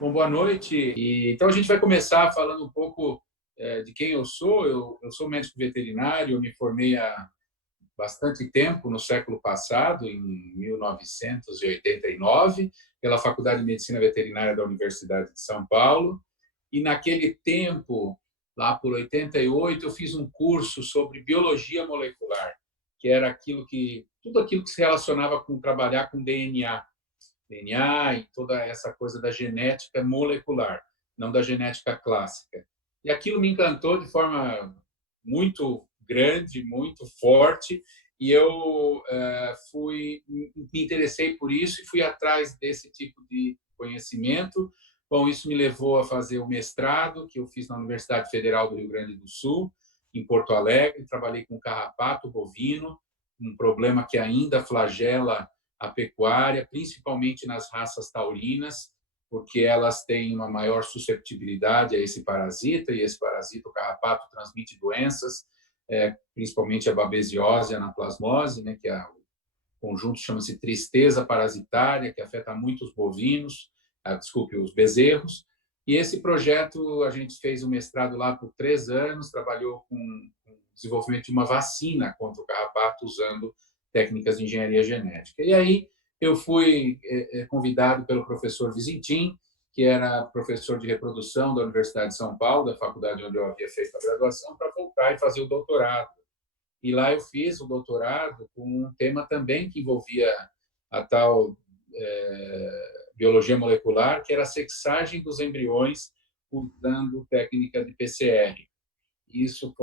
Bom, boa noite. Então, a gente vai começar falando um pouco de quem eu sou. Eu sou médico veterinário, eu me formei há bastante tempo, no século passado, em 1989, pela Faculdade de Medicina Veterinária da Universidade de São Paulo. E, naquele tempo, lá por 88, eu fiz um curso sobre biologia molecular, que era tudo aquilo que se relacionava com trabalhar com DNA e toda essa coisa da genética molecular, não da genética clássica. E aquilo me encantou de forma muito grande, muito forte, e eu me interessei por isso e fui atrás desse tipo de conhecimento. Bom, isso me levou a fazer o mestrado, que eu fiz na Universidade Federal do Rio Grande do Sul, em Porto Alegre. Trabalhei com carrapato bovino, um problema que ainda flagela a pecuária, principalmente nas raças taurinas, porque elas têm uma maior susceptibilidade a esse parasita, e esse parasita, o carrapato, transmite doenças, principalmente a babesiose e a anaplasmose, né, que o conjunto chama-se tristeza parasitária, que afeta muito os bovinos, os bezerros. E esse projeto, a gente fez um mestrado lá por 3 anos, trabalhou com o desenvolvimento de uma vacina contra o carrapato usando técnicas de engenharia genética. E aí eu fui convidado pelo professor Vizintim, que era professor de reprodução da Universidade de São Paulo, da faculdade onde eu havia feito a graduação, para voltar e fazer o doutorado. E lá eu fiz o doutorado com um tema também que envolvia a tal biologia molecular, que era a sexagem dos embriões usando técnica de PCR. Isso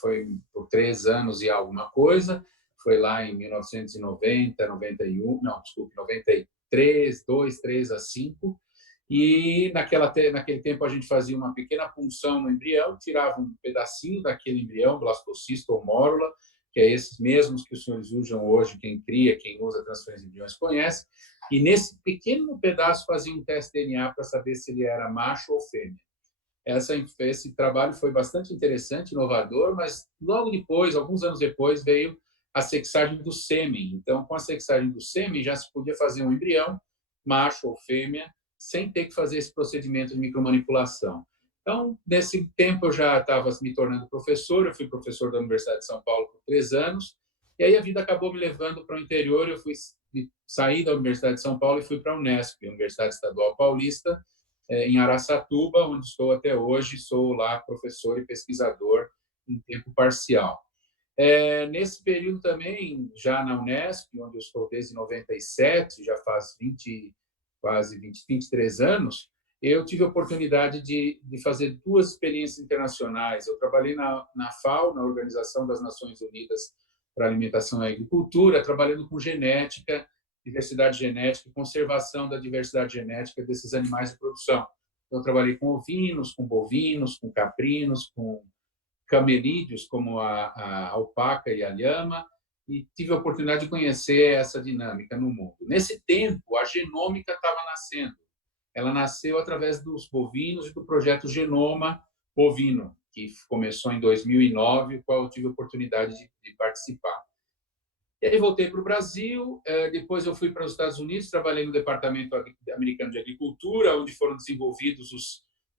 foi por 3 anos e alguma coisa, foi lá em 1990, 91, não, desculpe, 93, 2, 3 a 5, e naquele tempo a gente fazia uma pequena punção no embrião, tirava um pedacinho daquele embrião, blastocisto ou mórula, que é esses mesmos que os senhores usam hoje, quem cria, quem usa transferência de embriões conhece, e nesse pequeno pedaço fazia um teste DNA para saber se ele era macho ou fêmea. Esse trabalho foi bastante interessante, inovador, mas logo depois, alguns anos depois, veio a sexagem do sêmen. Então, com a sexagem do sêmen, já se podia fazer um embrião, macho ou fêmea, sem ter que fazer esse procedimento de micromanipulação. Então, nesse tempo, eu já estava me tornando professor, eu fui professor da Universidade de São Paulo por 3 anos, e aí a vida acabou me levando para o interior, eu saí da Universidade de São Paulo e fui para a Unesp, a Universidade Estadual Paulista, em Araçatuba, onde estou até hoje, sou lá professor e pesquisador em tempo parcial. Nesse período também, já na Unesp, onde eu estou desde 97, já faz quase 23 anos, eu tive a oportunidade de fazer 2 experiências internacionais. Eu trabalhei na FAO, na Organização das Nações Unidas para a Alimentação e Agricultura, trabalhando com genética, diversidade genética e conservação da diversidade genética desses animais de produção. Então, eu trabalhei com ovinos, com bovinos, com caprinos, com camelídeos, como a alpaca e a lhama, e tive a oportunidade de conhecer essa dinâmica no mundo. Nesse tempo, a genômica estava nascendo. Ela nasceu através dos bovinos e do projeto Genoma Bovino, que começou em 2009, o qual eu tive a oportunidade de participar. E aí voltei para o Brasil, depois eu fui para os Estados Unidos, trabalhei no Departamento Americano de Agricultura, onde foram desenvolvidos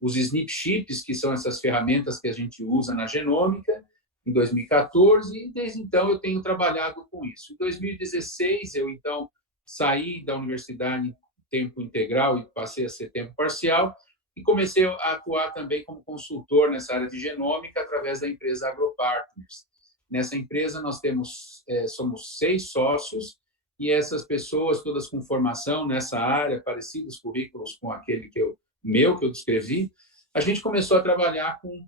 os SNP chips, que são essas ferramentas que a gente usa na genômica, em 2014, e desde então eu tenho trabalhado com isso. Em 2016, eu então saí da universidade em tempo integral e passei a ser tempo parcial, e comecei a atuar também como consultor nessa área de genômica através da empresa AgroPartners. Nessa empresa nós somos 6 sócios, e essas pessoas todas com formação nessa área, parecidos currículos com aquele que eu descrevi, a gente começou a trabalhar com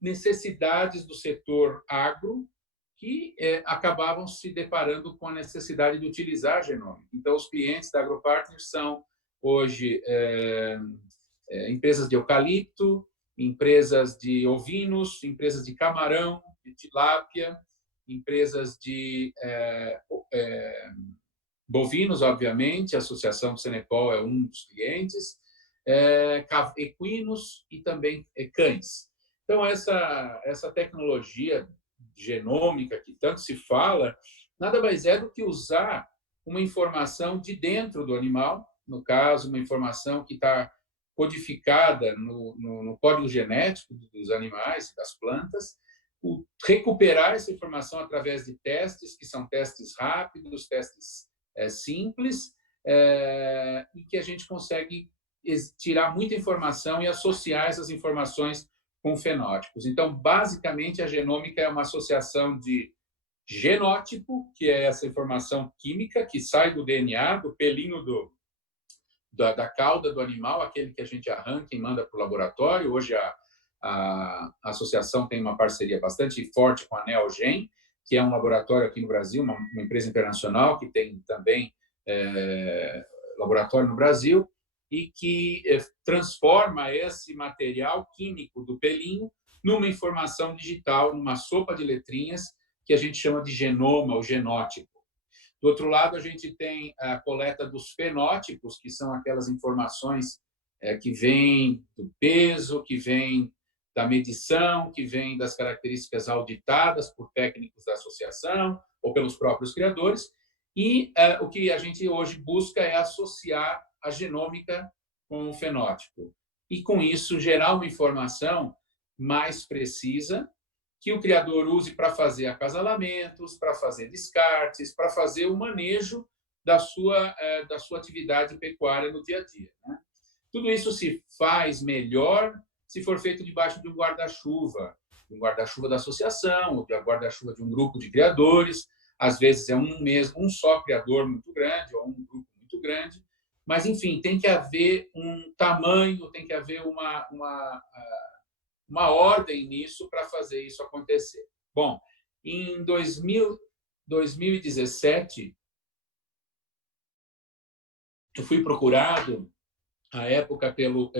necessidades do setor agro que acabavam se deparando com a necessidade de utilizar a genômica. Então, os clientes da AgroPartners são hoje empresas de eucalipto, empresas de ovinos, empresas de camarão, de tilápia, empresas de bovinos, obviamente, a Associação do Senepol é um dos clientes, equinos e também cães. Então, essa tecnologia genômica que tanto se fala, nada mais é do que usar uma informação de dentro do animal, no caso, uma informação que está codificada no código genético dos animais e das plantas, recuperar essa informação através de testes, que são testes rápidos, testes simples, e que a gente consegue tirar muita informação e associar essas informações com fenótipos. Então, basicamente, a genômica é uma associação de genótipo, que é essa informação química que sai do DNA, do pelinho da cauda do animal, aquele que a gente arranca e manda para o laboratório. Hoje a associação tem uma parceria bastante forte com a Neogen, que é um laboratório aqui no Brasil, uma empresa internacional que tem também laboratório no Brasil, e que transforma esse material químico do pelinho numa informação digital, numa sopa de letrinhas, que a gente chama de genoma, ou genótipo. Do outro lado, a gente tem a coleta dos fenótipos, que são aquelas informações que vêm do peso, que vêm da medição, que vêm das características auditadas por técnicos da associação ou pelos próprios criadores. E o que a gente hoje busca é associar a genômica com o fenótipo. E, com isso, gerar uma informação mais precisa, que o criador use para fazer acasalamentos, para fazer descartes, para fazer o manejo da sua atividade pecuária no dia a dia, né? Tudo isso se faz melhor se for feito debaixo de um guarda-chuva da associação, ou de um guarda-chuva de um grupo de criadores. Às vezes é um só criador muito grande, ou um grupo muito grande. Mas, enfim, tem que haver um tamanho, tem que haver uma ordem nisso para fazer isso acontecer. Bom, em 2017, eu fui procurado, à época, pelo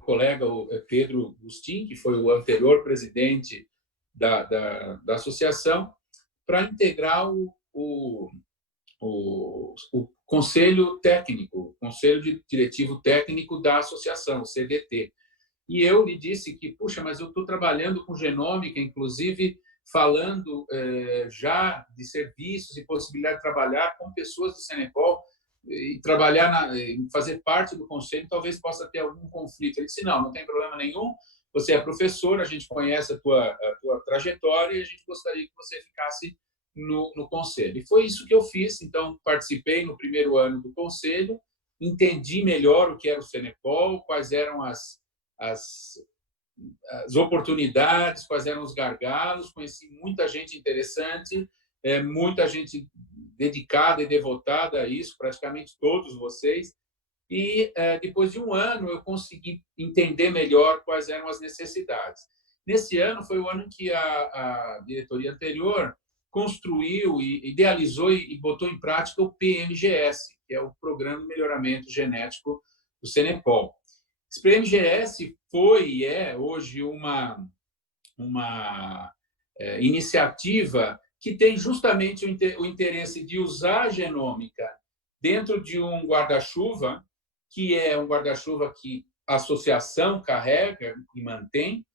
colega Pedro Gustin, que foi o anterior presidente da associação, para integrar o conselho técnico, conselho diretivo técnico da associação, o CDT. E eu lhe disse que, puxa, mas eu estou trabalhando com genômica, inclusive falando já de serviços e possibilidade de trabalhar com pessoas do Cenepol, e trabalhar, fazer parte do conselho, talvez possa ter algum conflito. Ele disse, não tem problema nenhum, você é professor, a gente conhece a tua trajetória e a gente gostaria que você ficasse no conselho. E foi isso que eu fiz. Então, participei no primeiro ano do conselho, entendi melhor o que era o Cenepol, quais eram as oportunidades, quais eram os gargalos, conheci muita gente interessante, muita gente dedicada e devotada a isso, praticamente todos vocês. E, depois de um ano, eu consegui entender melhor quais eram as necessidades. Nesse ano, foi o ano em que a diretoria anterior construiu, idealizou e botou em prática o PMGS, que é o Programa de Melhoramento Genético do Cenepol. Esse PMGS foi e é hoje uma iniciativa que tem justamente o interesse de usar a genômica dentro de um guarda-chuva, que é um guarda-chuva que a associação carrega e mantém,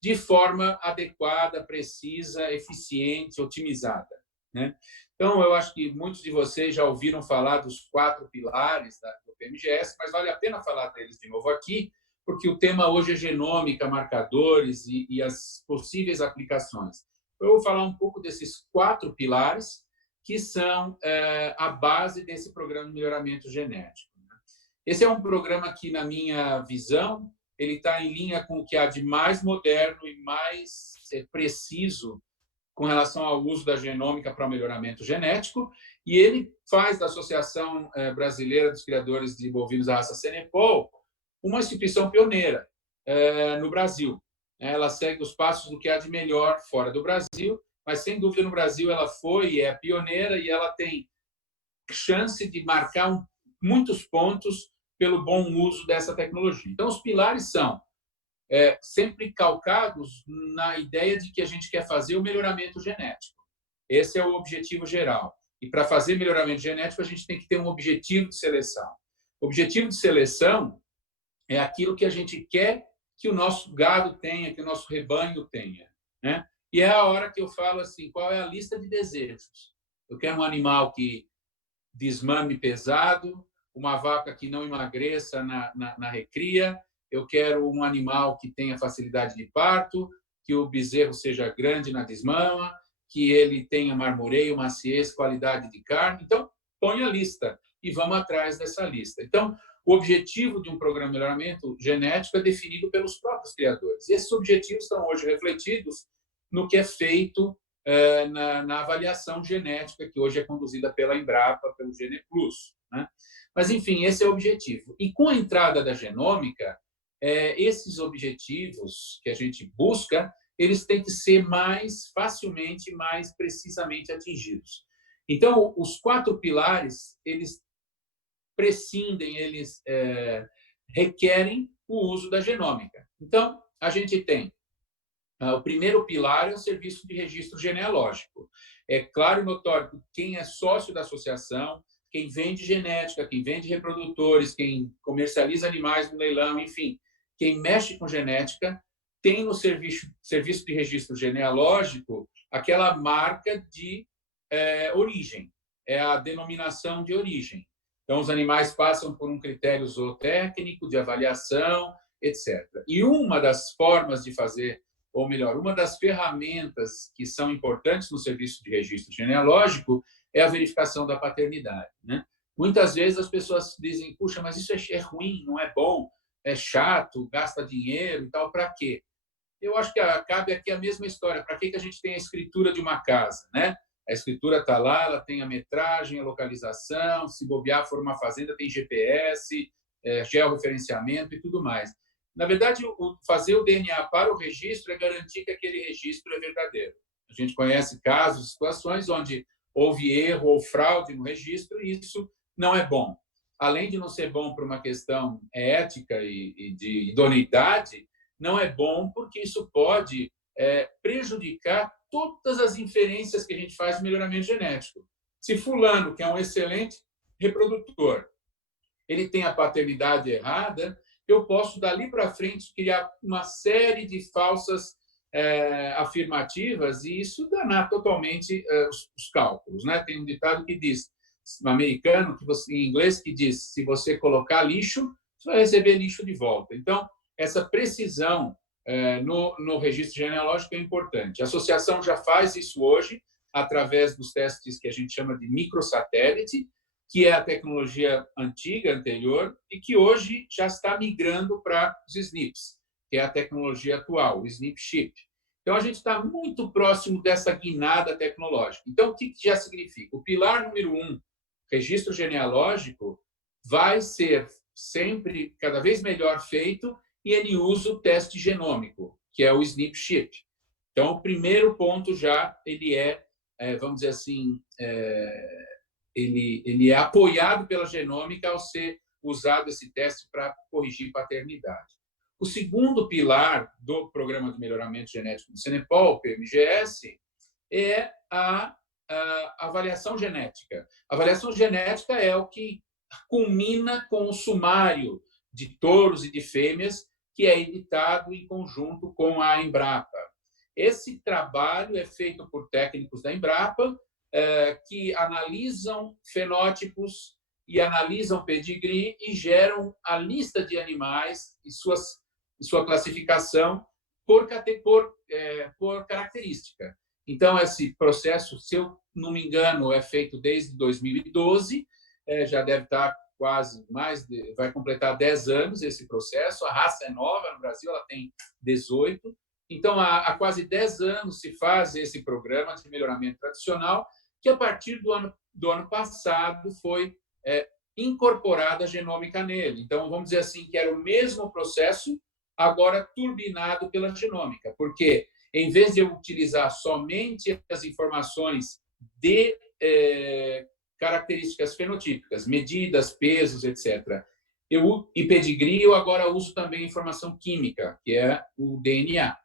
de forma adequada, precisa, eficiente, otimizada, né? Então, eu acho que muitos de vocês já ouviram falar dos 4 pilares do PMGS, mas vale a pena falar deles de novo aqui, porque o tema hoje é genômica, marcadores e as possíveis aplicações. Eu vou falar um pouco desses 4 pilares, que são a base desse programa de melhoramento genético. Esse é um programa que, na minha visão, ele está em linha com o que há de mais moderno e mais preciso com relação ao uso da genômica para o melhoramento genético, e ele faz da Associação Brasileira dos Criadores de Bovinos da Raça Cenepol uma instituição pioneira no Brasil. Ela segue os passos do que há de melhor fora do Brasil, mas, sem dúvida, no Brasil ela foi e é pioneira, e ela tem chance de marcar muitos pontos pelo bom uso dessa tecnologia. Então, os pilares são sempre calcados na ideia de que a gente quer fazer o melhoramento genético. Esse é o objetivo geral. E, para fazer melhoramento genético, a gente tem que ter um objetivo de seleção. O objetivo de seleção é aquilo que a gente quer que o nosso gado tenha, que o nosso rebanho tenha, né? E é a hora que eu falo assim, qual é a lista de desejos? Eu quero um animal que desmame pesado, uma vaca que não emagreça na recria, eu quero um animal que tenha facilidade de parto, que o bezerro seja grande na desmama, que ele tenha marmoreio, maciez, qualidade de carne. Então, põe a lista e vamos atrás dessa lista. Então, o objetivo de um programa de melhoramento genético é definido pelos próprios criadores. E esses objetivos estão hoje refletidos no que é feito na avaliação genética, que hoje é conduzida pela Embrapa, pelo GenePlus, né? Mas, enfim, esse é o objetivo. E com a entrada da genômica, esses objetivos que a gente busca, eles têm que ser mais facilmente, mais precisamente atingidos. Então, os 4 pilares, eles prescindem, eles requerem o uso da genômica. Então, a gente tem o primeiro pilar é o serviço de registro genealógico. É claro e notório que quem é sócio da associação, quem vende genética, quem vende reprodutores, quem comercializa animais no leilão, enfim, quem mexe com genética, tem no serviço de registro genealógico aquela marca de origem, é a denominação de origem. Então, os animais passam por um critério zootécnico de avaliação, etc. E uma das formas de fazer, ou melhor, uma das ferramentas que são importantes no serviço de registro genealógico é a verificação da paternidade, né? Muitas vezes as pessoas dizem, puxa, mas isso é ruim, não é bom, é chato, gasta dinheiro e tal, para quê? Eu acho que cabe aqui a mesma história. Para que a gente tem a escritura de uma casa, né? A escritura está lá, ela tem a metragem, a localização, se bobear for uma fazenda, tem GPS, georreferenciamento e tudo mais. Na verdade, fazer o DNA para o registro é garantir que aquele registro é verdadeiro. A gente conhece casos, situações onde houve erro ou fraude no registro e isso não é bom. Além de não ser bom por uma questão ética e de idoneidade, não é bom porque isso pode prejudicar todas as inferências que a gente faz de melhoramento genético. Se fulano, que é um excelente reprodutor, ele tem a paternidade errada, eu posso, dali para frente, criar uma série de falsas afirmativas e isso danar totalmente os cálculos, né? Tem um ditado que diz, um americano, em inglês, que diz, se você colocar lixo, você vai receber lixo de volta. Então, essa precisão no registro genealógico é importante. A associação já faz isso hoje através dos testes que a gente chama de microsatélite, que é a tecnologia antiga, anterior, e que hoje já está migrando para os SNPs, que é a tecnologia atual, o SNP chip. Então, a gente está muito próximo dessa guinada tecnológica. Então, o que já significa? O pilar número 1, registro genealógico, vai ser sempre cada vez melhor feito e ele usa o teste genômico, que é o SNP chip. Então, o primeiro ponto já ele vamos dizer assim, ele é apoiado pela genômica ao ser usado esse teste para corrigir paternidade. O segundo pilar do Programa de Melhoramento Genético do Cenepol, PMGS, é a avaliação genética. A avaliação genética é o que culmina com o sumário de touros e de fêmeas que é editado em conjunto com a Embrapa. Esse trabalho é feito por técnicos da Embrapa, que analisam fenótipos e analisam pedigree e geram a lista de animais e sua classificação por característica. Então, esse processo, se eu não me engano, é feito desde 2012, já deve estar quase vai completar 10 anos esse processo. A raça é nova no Brasil, ela tem 18. Então, há quase 10 anos se faz esse programa de melhoramento tradicional, que a partir do ano passado foi incorporada a genômica nele. Então, vamos dizer assim, que era o mesmo processo, agora turbinado pela genômica, porque em vez de eu utilizar somente as informações de características fenotípicas, medidas, pesos, etc., e pedigree, eu agora uso também informação química, que é o DNA.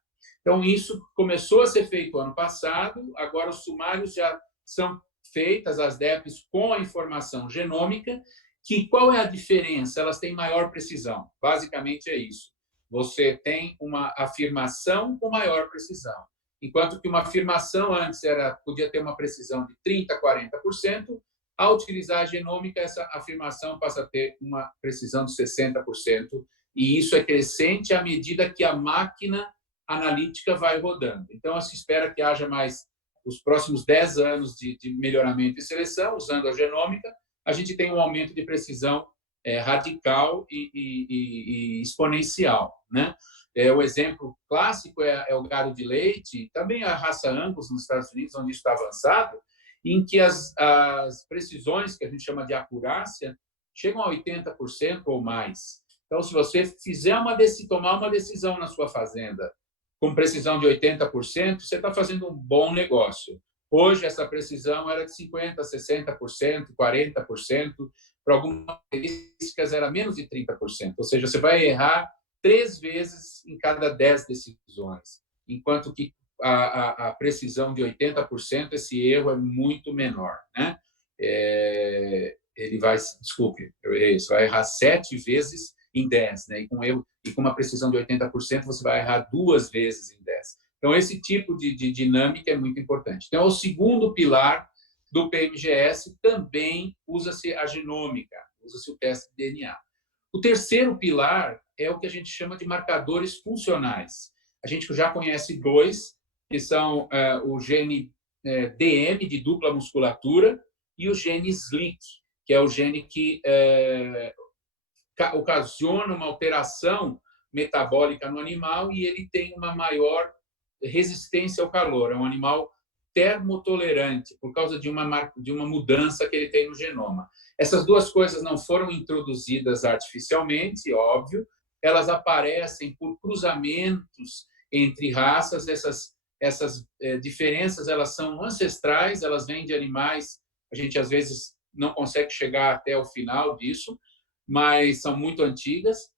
Então, isso começou a ser feito ano passado, agora os sumários já são feitas, as DEPs, com a informação genômica, que qual é a diferença? Elas têm maior precisão. Basicamente é isso. Você tem uma afirmação com maior precisão. Enquanto que uma afirmação antes podia ter uma precisão de 30%, 40%, Ao utilizar a genômica, essa afirmação passa a ter uma precisão de 60%, e isso é crescente à medida que a máquina analítica vai rodando. Então, se espera que haja mais os próximos 10 anos de melhoramento e seleção, usando a genômica, a gente tem um aumento de precisão radical e exponencial, né? O exemplo clássico é o gado de leite, também a raça Angus nos Estados Unidos, onde isso está avançado, em que as precisões, que a gente chama de acurácia, chegam a 80% ou mais. Então, se você tomar uma decisão na sua fazenda com precisão de 80%, você está fazendo um bom negócio. Hoje, essa precisão era de 50%, 60%, 40%. Para algumas características, era menos de 30%. Ou seja, você vai errar 3 vezes em cada 10 decisões, enquanto que a precisão de 80%, esse erro é muito menor, né? Ele vai, desculpe, isso, vai errar 7 vezes em 10, né? E com uma precisão de 80%, você vai errar 2 vezes em 10. Então, esse tipo de dinâmica é muito importante. Então, o segundo pilar do PMGS também usa-se a genômica, usa-se o teste de DNA. O terceiro pilar é o que a gente chama de marcadores funcionais. A gente já conhece 2, que são o gene DM, de dupla musculatura, e o gene SLIC, que é o gene que ocasiona uma alteração metabólica no animal e ele tem uma maior resistência ao calor. É um animal termotolerante por causa de uma mudança que ele tem no genoma. Essas duas coisas não foram introduzidas artificialmente, óbvio, elas aparecem por cruzamentos entre raças. Essas diferenças, elas são ancestrais, elas vêm de animais, a gente às vezes não consegue chegar até o final disso, mas são muito antigas,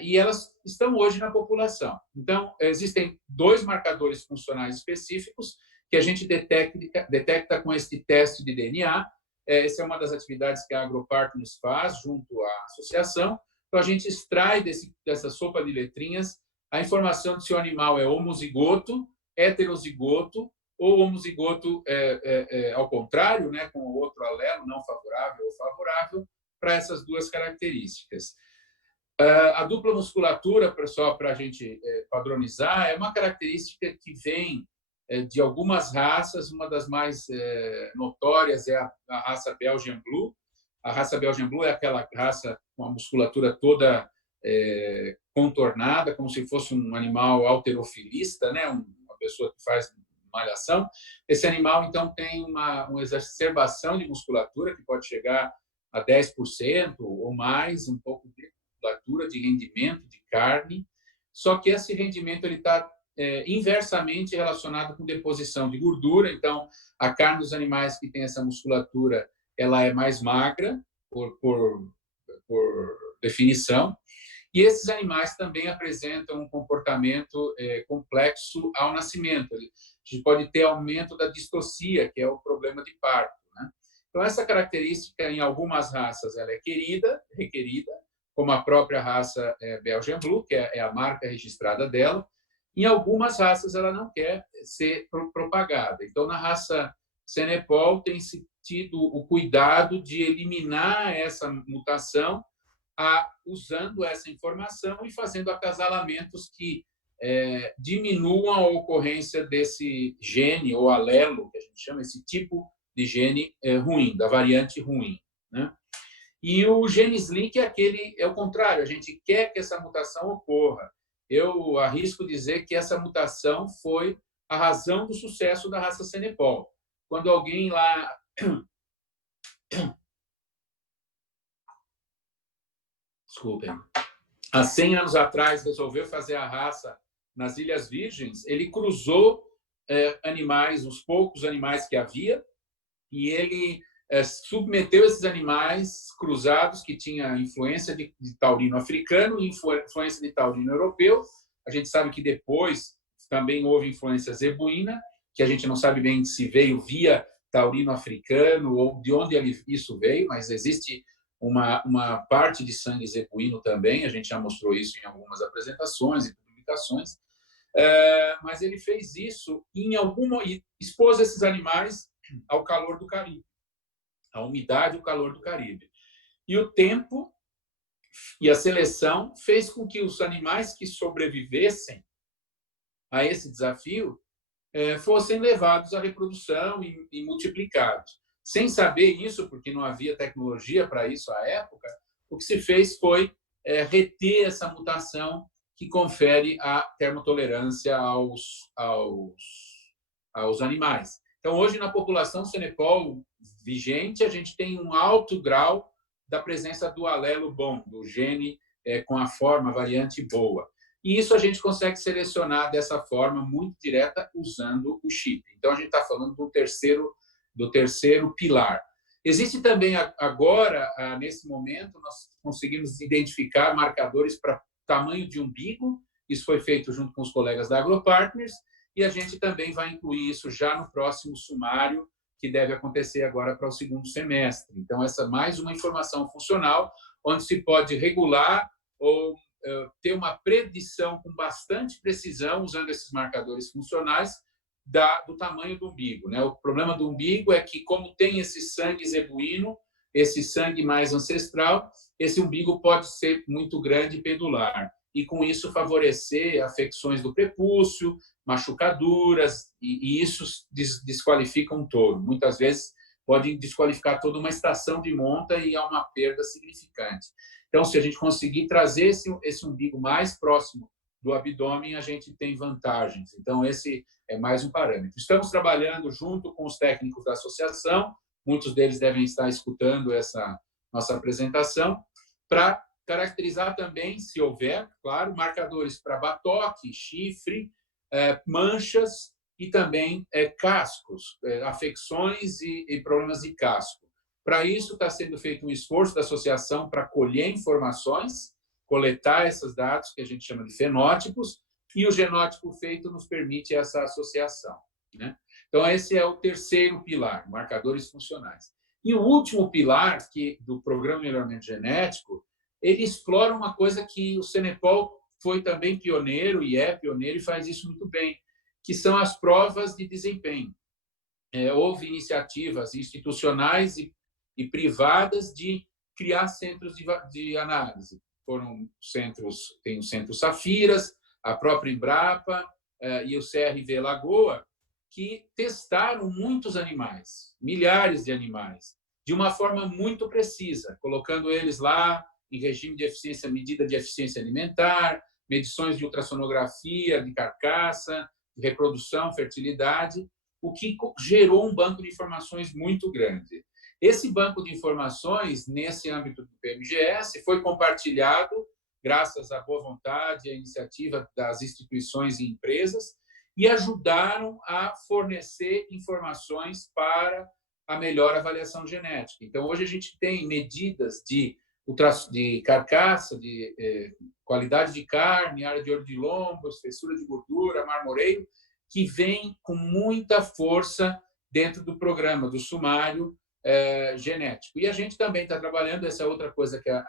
e elas estão hoje na população. Então, existem 2 marcadores funcionais específicos que a gente detecta com este teste de DNA. Essa é uma das atividades que a AgroPartners faz junto à associação. Então, a gente extrai dessa sopa de letrinhas a informação de se o animal é homozigoto, heterozigoto ou homozigoto ao contrário, né, com o outro alelo, não favorável ou favorável, para essas 2 características. A dupla musculatura, só para a gente padronizar, é uma característica que vem de algumas raças. Uma das mais notórias é a raça Belgian Blue. A raça Belgian Blue é aquela raça com a musculatura toda contornada, como se fosse um animal halterofilista, né? Uma pessoa que faz malhação. Esse animal, então, tem uma exacerbação de musculatura que pode chegar a 10% ou mais, um pouco de musculatura, de rendimento, de carne. Só que esse rendimento está inversamente relacionado com deposição de gordura. Então, a carne dos animais que tem essa musculatura, ela é mais magra, por definição. E esses animais também apresentam um comportamento complexo ao nascimento. A gente pode ter aumento da distocia, que é o problema de parto, né? Então, essa característica, em algumas raças, ela é requerida, como a própria raça Belgian Blue, que é a marca registrada dela. Em algumas raças, ela não quer ser propagada. Então, na raça Senepol, tem-se tido o cuidado de eliminar essa mutação usando essa informação e fazendo acasalamentos que diminuam a ocorrência desse gene ou alelo, que a gente chama, esse tipo de gene ruim, da variante ruim, né? E o gene SLIC é o contrário, a gente quer que essa mutação ocorra. Eu arrisco dizer que essa mutação foi a razão do sucesso da raça Senepol. Quando alguém lá desculpem, há 100 anos atrás resolveu fazer a raça nas Ilhas Virgens, ele cruzou animais, os poucos animais que havia, e ele submeteu esses animais cruzados que tinham influência de taurino africano e influência de taurino europeu. A gente sabe que depois também houve influência zebuína, que a gente não sabe bem se veio via taurino africano ou de onde isso veio, mas existe uma parte de sangue zebuíno também. A gente já mostrou isso em algumas apresentações e publicações. Mas ele fez isso e expôs esses animais ao calor do Caribe. a umidade e o calor do Caribe. E o tempo e a seleção fez com que os animais que sobrevivessem a esse desafio fossem levados à reprodução e multiplicados. Sem saber isso, porque não havia tecnologia para isso à época, o que se fez foi reter essa mutação que confere a termotolerância aos animais. Então, hoje, na população Cenepol vigente, a gente tem um alto grau da presença do alelo bom, do gene com a forma, a variante boa. E isso a gente consegue selecionar dessa forma muito direta usando o chip. Então, a gente está falando do terceiro pilar. Existe também agora, nesse momento, nós conseguimos identificar marcadores para tamanho de umbigo. Isso foi feito junto com os colegas da AgroPartners e a gente também vai incluir isso já no próximo sumário, que deve acontecer agora para o segundo semestre. Então, essa é mais uma informação funcional, onde se pode regular ou ter uma predição com bastante precisão, usando esses marcadores funcionais, do tamanho do umbigo. O problema do umbigo é que, como tem esse sangue zebuíno, esse sangue mais ancestral, esse umbigo pode ser muito grande e pendular, e com isso favorecer afecções do prepúcio, machucaduras, e isso desqualifica um touro. Muitas vezes pode desqualificar toda uma estação de monta e há uma perda significante. Então, se a gente conseguir trazer esse umbigo mais próximo do abdômen, a gente tem vantagens. Então, esse é mais um parâmetro. Estamos trabalhando junto com os técnicos da associação, muitos deles devem estar escutando essa nossa apresentação, para caracterizar também, se houver, claro, marcadores para batoque, chifre, manchas e também cascos, afecções e problemas de casco. Para isso, está sendo feito um esforço da associação para colher informações, coletar esses dados, que a gente chama de fenótipos, e o genótipo feito nos permite essa associação. Então, esse é o terceiro pilar, marcadores funcionais. E o último pilar do Programa de Melhoramento Genético, ele explora uma coisa que o Cenepol foi também pioneiro, e é pioneiro, e faz isso muito bem, que são as provas de desempenho. Houve iniciativas institucionais e privadas de criar centros de análise. Foram centros, tem o Centro Safiras, a própria Embrapa e o CRV Lagoa, que testaram muitos animais, milhares de animais, de uma forma muito precisa, colocando eles lá em regime de eficiência, medida de eficiência alimentar, medições de ultrassonografia, de carcaça, de reprodução, fertilidade, o que gerou um banco de informações muito grande. Esse banco de informações, nesse âmbito do PMGS, foi compartilhado graças à boa vontade e à iniciativa das instituições e empresas, e ajudaram a fornecer informações para a melhor avaliação genética. Então, hoje a gente tem medidas de carcaça, de qualidade de carne, área de olho de lombo, espessura de gordura, marmoreio, que vem com muita força dentro do programa, do sumário genético. E a gente também está trabalhando, essa é outra coisa que a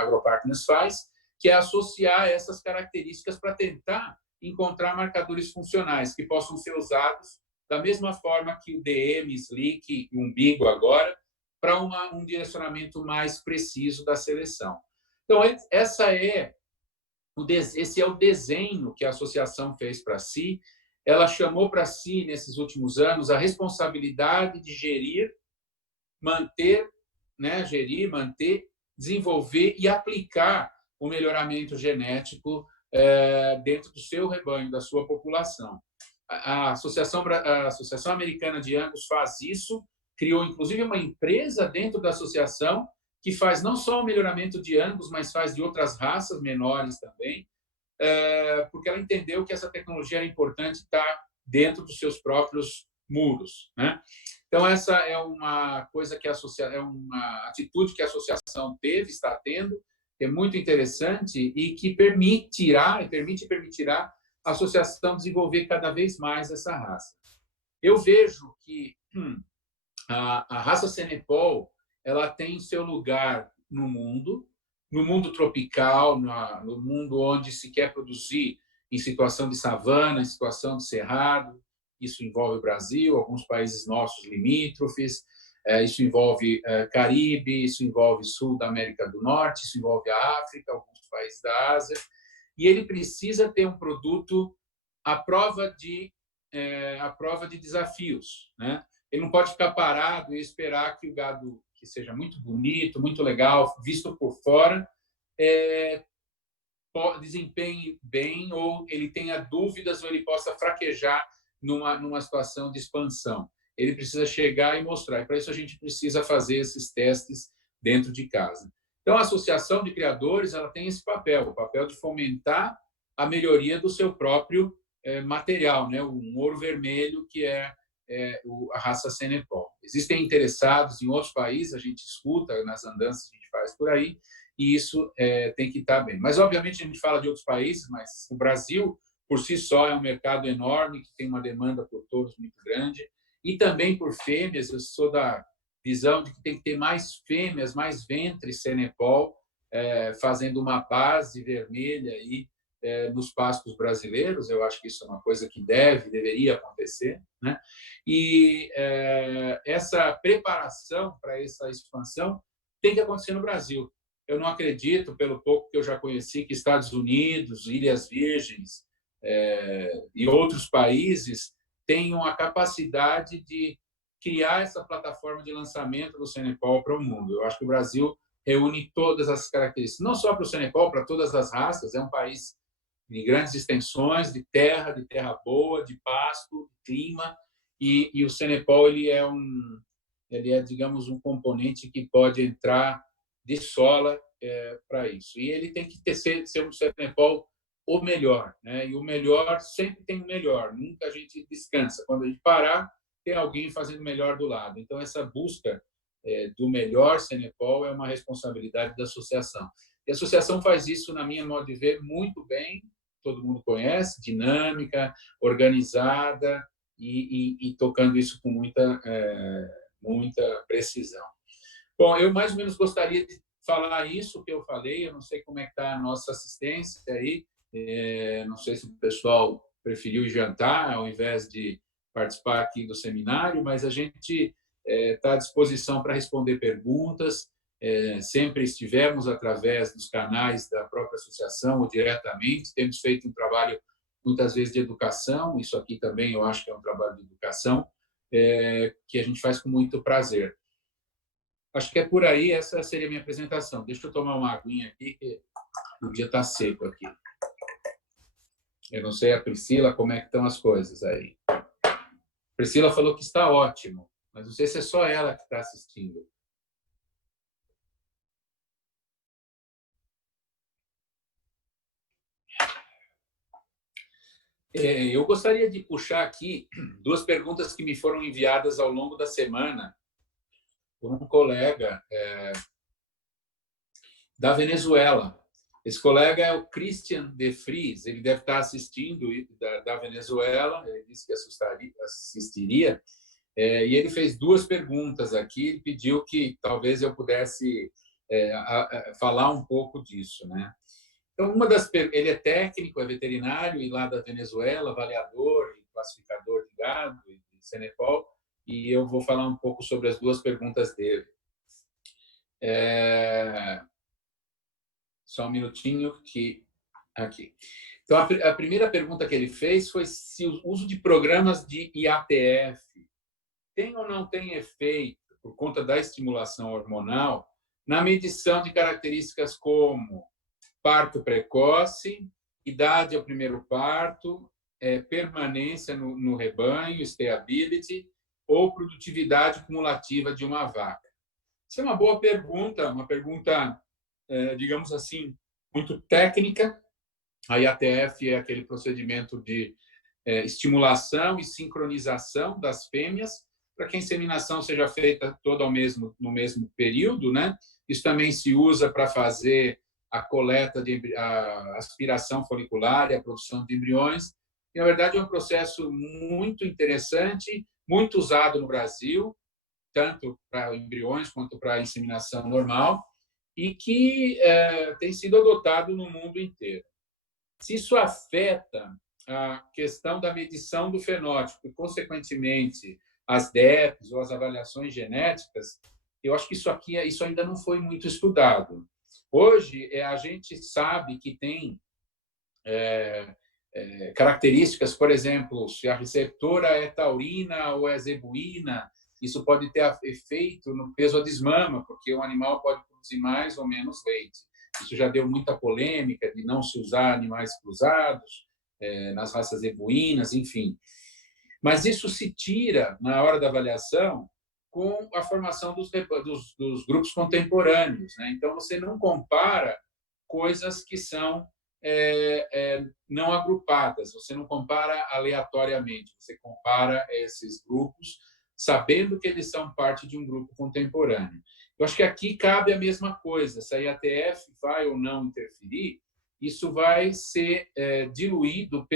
AgroPartners faz, que é associar essas características para tentar encontrar marcadores funcionais que possam ser usados da mesma forma que o DM, SLIC e umbigo agora, para um direcionamento mais preciso da seleção. Então, esse é o desenho que a associação fez para si. Ela chamou para si, nesses últimos anos, a responsabilidade de manter, desenvolver e aplicar o melhoramento genético dentro do seu rebanho, da sua população. A Associação Americana de Angus faz isso, criou inclusive uma empresa dentro da associação que faz não só o melhoramento de Angus, mas faz de outras raças menores também, porque ela entendeu que essa tecnologia era importante estar dentro dos seus próprios muros. Então, essa é uma coisa que é uma atitude que a associação está tendo, que é muito interessante e que permitirá a associação desenvolver cada vez mais essa raça. Eu vejo que a raça Cenepol ela tem seu lugar no mundo tropical, no mundo onde se quer produzir em situação de savana, em situação de cerrado. Isso envolve o Brasil, alguns países nossos limítrofes. Isso envolve Caribe, isso envolve Sul da América do Norte, isso envolve a África, alguns países da Ásia, e ele precisa ter um produto à prova de desafios, né? Ele não pode ficar parado e esperar que o gado, que seja muito bonito, muito legal, visto por fora, desempenhe bem, ou ele tenha dúvidas, ou ele possa fraquejar numa situação de expansão. Ele precisa chegar e mostrar. E para isso a gente precisa fazer esses testes dentro de casa. Então, a Associação de Criadores, ela tem esse papel, o papel de fomentar a melhoria do seu próprio material, né? Um ouro vermelho, que é a raça Senepol. Existem interessados em outros países, a gente escuta nas andanças que a gente faz por aí, e isso tem que estar bem. Mas, obviamente, a gente fala de outros países, mas o Brasil, por si só, é um mercado enorme, que tem uma demanda por touros muito grande, e também por fêmeas. Eu sou da visão de que tem que ter mais fêmeas, mais ventres Senepol, fazendo uma base vermelha aí, nos pastos brasileiros. Eu acho que isso é uma coisa que deveria acontecer, né? E essa preparação para essa expansão tem que acontecer no Brasil. Eu não acredito, pelo pouco que eu já conheci, que Estados Unidos, Ilhas Virgens e outros países tenham a capacidade de criar essa plataforma de lançamento do Senepol para o mundo. Eu acho que o Brasil reúne todas as características, não só para o Senepol, para todas as raças. É um país de grandes extensões, de terra boa, de pasto, de clima, e o Senepol ele é, digamos, um componente que pode entrar de sola para isso. E ele tem que ser um Senepol o melhor, né? E o melhor sempre tem o melhor, nunca a gente descansa. Quando a gente parar, tem alguém fazendo melhor do lado. Então, essa busca do melhor Senepol é uma responsabilidade da associação. E a associação faz isso, na minha modo de ver, muito bem. Todo mundo conhece, dinâmica, organizada e tocando isso com muita precisão. Bom, eu mais ou menos gostaria de falar isso que eu falei. Eu não sei como é que está a nossa assistência aí. Não sei se o pessoal preferiu jantar ao invés de participar aqui do seminário, mas a gente está à disposição para responder perguntas. Sempre estivemos através dos canais da própria associação ou diretamente. Temos feito um trabalho, muitas vezes, de educação. Isso aqui também eu acho que é um trabalho de educação, que a gente faz com muito prazer. Acho que é por aí. Essa seria a minha apresentação. Deixa eu tomar uma aguinha aqui, que o dia está seco aqui. Eu não sei, a Priscila, como é que estão as coisas aí. Priscila falou que está ótimo, mas não sei se é só ela que está assistindo. Eu gostaria de puxar aqui duas perguntas que me foram enviadas ao longo da semana por um colega da Venezuela. Esse colega é o Christian de Vries. Ele deve estar assistindo da Venezuela. Ele disse que assistiria. E ele fez duas perguntas aqui. Ele pediu que talvez eu pudesse falar um pouco disso, né? Então, ele é técnico, é veterinário, e lá da Venezuela, avaliador e classificador de gado e de Senepol, e eu vou falar um pouco sobre as duas perguntas dele. Só um minutinho que aqui. Então, a primeira pergunta que ele fez foi se o uso de programas de IATF tem ou não tem efeito, por conta da estimulação hormonal, na medição de características como parto precoce, idade ao primeiro parto, permanência no rebanho, stability, ou produtividade cumulativa de uma vaca. Isso é uma boa pergunta, uma pergunta, digamos assim, muito técnica. A IATF é aquele procedimento de estimulação e sincronização das fêmeas para que a inseminação seja feita toda no mesmo período, né? Isso também se usa para fazer a coleta a aspiração folicular e a produção de embriões. E, na verdade, é um processo muito interessante, muito usado no Brasil, tanto para embriões quanto para a inseminação normal, e que tem sido adotado no mundo inteiro. Se isso afeta a questão da medição do fenótipo e, consequentemente, as DEPs ou as avaliações genéticas, eu acho que isso ainda não foi muito estudado. Hoje, a gente sabe que tem características, por exemplo, se a receptora é taurina ou é zebuína, isso pode ter efeito no peso à desmama, porque o animal pode produzir mais ou menos leite. Isso já deu muita polêmica de não se usar animais cruzados nas raças zebuínas, enfim. Mas isso se tira, na hora da avaliação, com a formação dos grupos contemporâneos, né? Então, você não compara coisas que são não agrupadas, você não compara aleatoriamente, você compara esses grupos sabendo que eles são parte de um grupo contemporâneo. Eu acho que aqui cabe a mesma coisa, se a IATF vai ou não interferir, isso vai ser diluído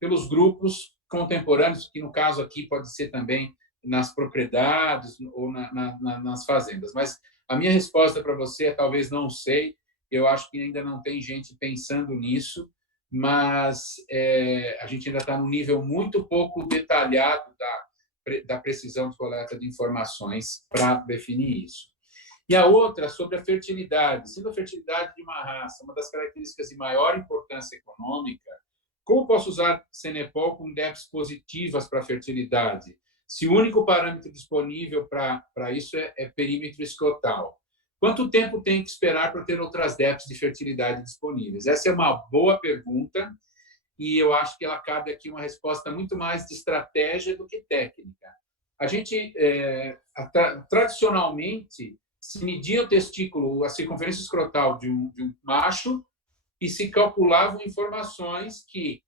pelos grupos contemporâneos, que no caso aqui pode ser também nas propriedades ou nas fazendas. Mas a minha resposta para você é talvez não sei, eu acho que ainda não tem gente pensando nisso, mas a gente ainda está num nível muito pouco detalhado da precisão de coleta de informações para definir isso. E a outra, sobre a fertilidade. Sendo a fertilidade de uma raça uma das características de maior importância econômica, como posso usar Cenepol com DEPs positivas para a fertilidade? Se o único parâmetro disponível para isso é perímetro escrotal. Quanto tempo tem que esperar para ter outras DEPs de fertilidade disponíveis? Essa é uma boa pergunta e eu acho que ela cabe aqui uma resposta muito mais de estratégia do que técnica. A gente, tradicionalmente, se media o testículo, a circunferência escrotal de um macho e se calculavam informações que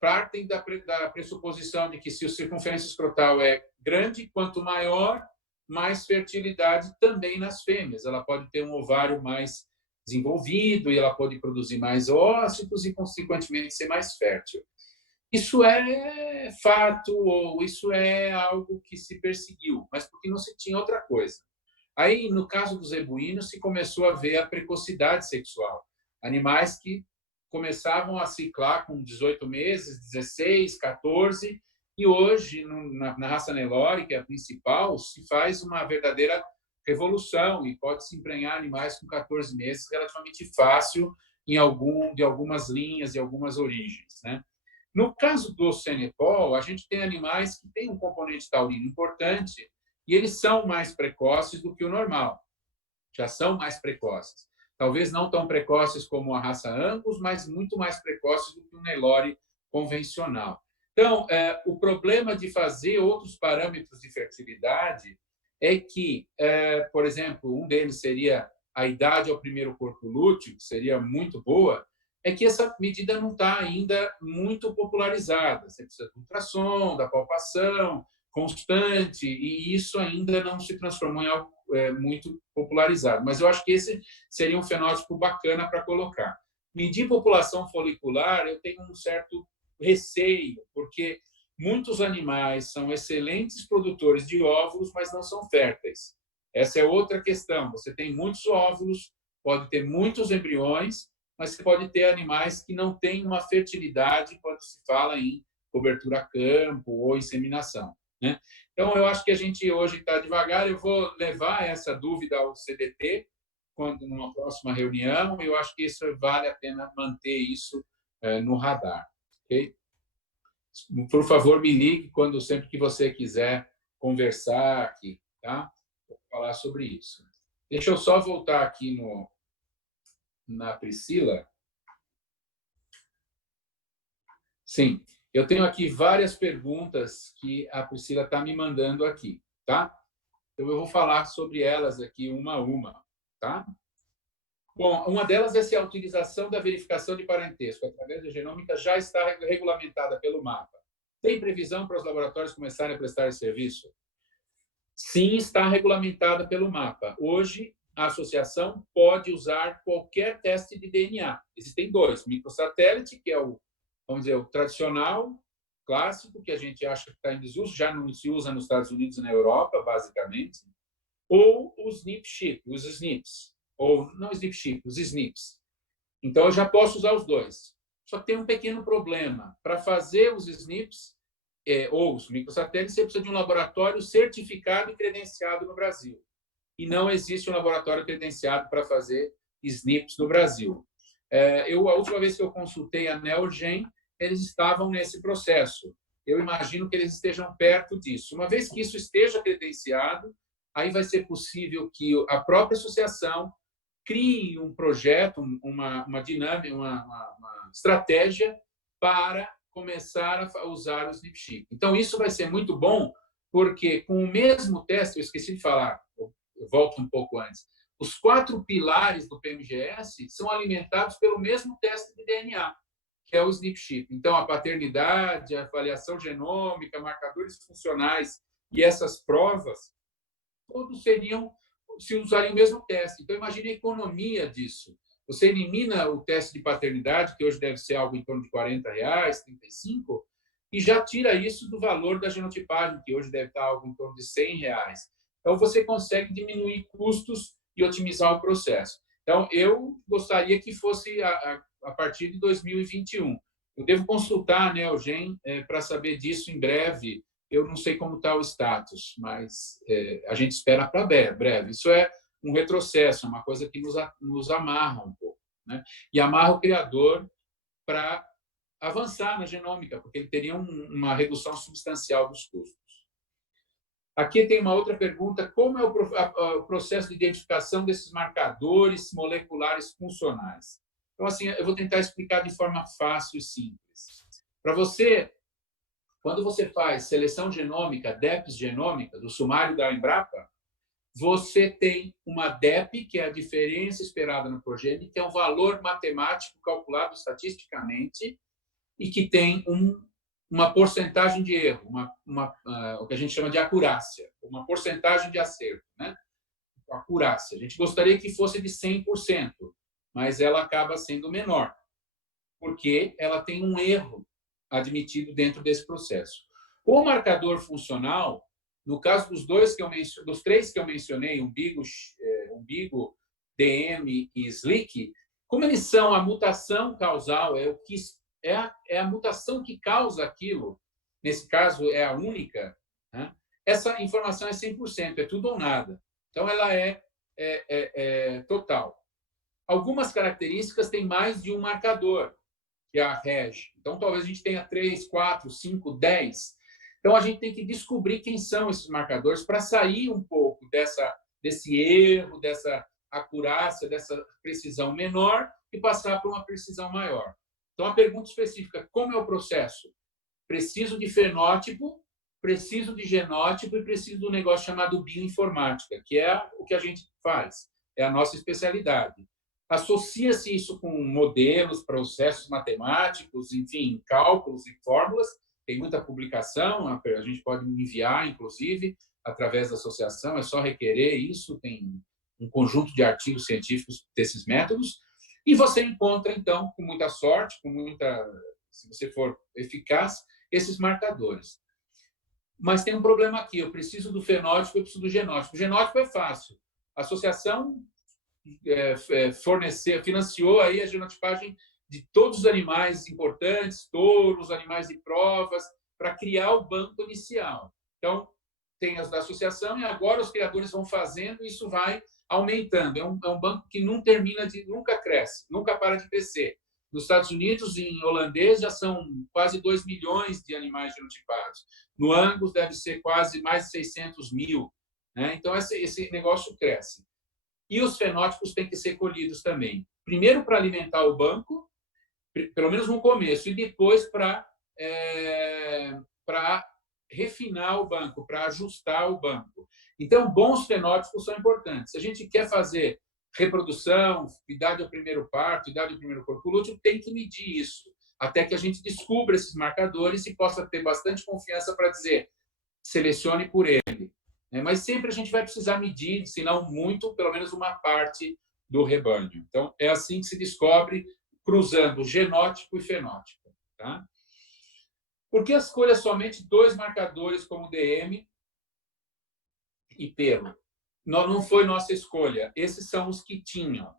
partem da pressuposição de que se a circunferência escrotal é grande, quanto maior, mais fertilidade também nas fêmeas. Ela pode ter um ovário mais desenvolvido e ela pode produzir mais ócitos e, consequentemente, ser mais fértil. Isso é fato ou isso é algo que se perseguiu, mas porque não se tinha outra coisa. Aí, no caso dos zebuínos, se começou a ver a precocidade sexual. Animais que começavam a ciclar com 18 meses, 16, 14, e hoje, na raça Nelore, que é a principal, se faz uma verdadeira revolução e pode se emprenhar animais com 14 meses relativamente fácil de algumas linhas e algumas origens, né? No caso do Cenepol, a gente tem animais que têm um componente taurino importante e eles são mais precoces do que o normal. Já são mais precoces. Talvez não tão precoces como a raça Angus, mas muito mais precoces do que o Nelore convencional. Então, o problema de fazer outros parâmetros de fertilidade é que, por exemplo, um deles seria a idade ao primeiro corpo lúteo, que seria muito boa, é que essa medida não está ainda muito popularizada. Você precisa de ultrassom, da palpação constante, e isso ainda não se transformou em algo muito popularizado. Mas eu acho que esse seria um fenótipo bacana para colocar. Medir população folicular, eu tenho um certo receio, porque muitos animais são excelentes produtores de óvulos, mas não são férteis. Essa é outra questão. Você tem muitos óvulos, pode ter muitos embriões, mas você pode ter animais que não têm uma fertilidade quando se fala em cobertura a campo ou inseminação, né? Então, eu acho que a gente hoje está devagar. Eu vou levar essa dúvida ao CDT numa próxima reunião. Eu acho que isso vale a pena manter isso no radar. Okay? Por favor, me ligue sempre que você quiser conversar aqui, tá? Vou falar sobre isso. Deixa eu só voltar aqui na Priscila. Sim, eu tenho aqui várias perguntas que a Priscila está me mandando aqui, tá? Então, eu vou falar sobre elas aqui uma a uma, tá? Bom, uma delas é se a utilização da verificação de parentesco através da genômica já está regulamentada pelo MAPA. Tem previsão para os laboratórios começarem a prestar esse serviço? Sim, está regulamentada pelo MAPA. Hoje, a associação pode usar qualquer teste de DNA. Existem dois: microsatélite, que é vamos dizer, o tradicional, clássico, que a gente acha que está em desuso, já não se usa nos Estados Unidos e na Europa, basicamente, ou os SNP-chip, os SNPs, ou não SNP-chip, os SNPs. Então, eu já posso usar os dois. Só que tem um pequeno problema. Para fazer os SNPs, ou os microsatélites, você precisa de um laboratório certificado e credenciado no Brasil. E não existe um laboratório credenciado para fazer SNPs no Brasil. A última vez que eu consultei a Neogen, eles estavam nesse processo. Eu imagino que eles estejam perto disso. Uma vez que isso esteja credenciado, aí vai ser possível que a própria associação crie um projeto, uma dinâmica, uma estratégia para começar a usar o SNP chip. Então, isso vai ser muito bom, porque com o mesmo teste, eu esqueci de falar, eu volto um pouco antes, os 4 pilares do PMGS são alimentados pelo mesmo teste de DNA, que é o SNP chip. Então, a paternidade, a avaliação genômica, marcadores funcionais e essas provas, todos se usarem o mesmo teste. Então, imagine a economia disso. Você elimina o teste de paternidade, que hoje deve ser algo em torno de R$ 40, R$ 35, e já tira isso do valor da genotipagem, que hoje deve estar algo em torno de R$ 100. Então, você consegue diminuir custos e otimizar o processo. Então, eu gostaria que fosse a partir de 2021. Eu devo consultar a Neogen para saber disso em breve. Eu não sei como está o status, mas a gente espera para breve. Isso é um retrocesso, é uma coisa que nos amarra um pouco, né? E amarra o criador para avançar na genômica, porque ele teria uma redução substancial dos custos. Aqui tem uma outra pergunta: como é o processo de identificação desses marcadores moleculares funcionais? Então, assim, eu vou tentar explicar de forma fácil e simples. Para você, quando você faz seleção genômica, DEPS genômica, do sumário da Embrapa, você tem uma DEP, que é a diferença esperada no progênio, que é um valor matemático calculado estatisticamente e que tem uma porcentagem de erro, o que a gente chama de acurácia, uma porcentagem de acerto, né? Acurácia. A gente gostaria que fosse de 100%, mas ela acaba sendo menor, porque ela tem um erro admitido dentro desse processo. O marcador funcional, no caso dos 3 que eu mencionei, umbigo, DM e SLIC, como eles são a mutação causal, é a mutação que causa aquilo, nesse caso é a única, né? Essa informação é 100%, é tudo ou nada. Então, ela é total. Algumas características têm mais de um marcador, que é a REG. Então, talvez a gente tenha 3, 4, 5, 10. Então, a gente tem que descobrir quem são esses marcadores para sair um pouco desse erro, dessa acurácia, dessa precisão menor e passar para uma precisão maior. Então, a pergunta específica: como é o processo? Preciso de fenótipo, preciso de genótipo e preciso do negócio chamado bioinformática, que é o que a gente faz, é a nossa especialidade. Associa-se isso com modelos, processos matemáticos, enfim, cálculos e fórmulas. Tem muita publicação, a gente pode enviar, inclusive, através da associação, é só requerer isso, tem um conjunto de artigos científicos desses métodos, e você encontra, então, com muita sorte, se você for eficaz, esses marcadores. Mas tem um problema aqui: eu preciso do fenótipo, eu preciso do genótipo. O genótipo é fácil. A associação financiou aí a genotipagem de todos os animais importantes, touros, animais de provas, para criar o banco inicial. Então, tem as da associação e agora os criadores vão fazendo e isso vai aumentando. É um banco que nunca cresce, nunca para de crescer. Nos Estados Unidos, em holandês, já são quase 2 milhões de animais genotipados. No Angus, deve ser quase mais de 600 mil. Né? Então, esse negócio cresce. E os fenótipos têm que ser colhidos também. Primeiro, para alimentar o banco, pelo menos no começo, e depois para refinar o banco, para ajustar o banco. Então, bons fenótipos são importantes. Se a gente quer fazer reprodução, idade ao primeiro parto, idade ao primeiro corpo lúteo, tem que medir isso, até que a gente descubra esses marcadores e possa ter bastante confiança para dizer: selecione por ele. Mas sempre a gente vai precisar medir, se não muito, pelo menos uma parte do rebanho. Então, é assim que se descobre, cruzando genótipo e fenótipo. Tá? Por que a escolha somente 2 marcadores como DM e pelo? Não foi nossa escolha. Esses são os que tinham.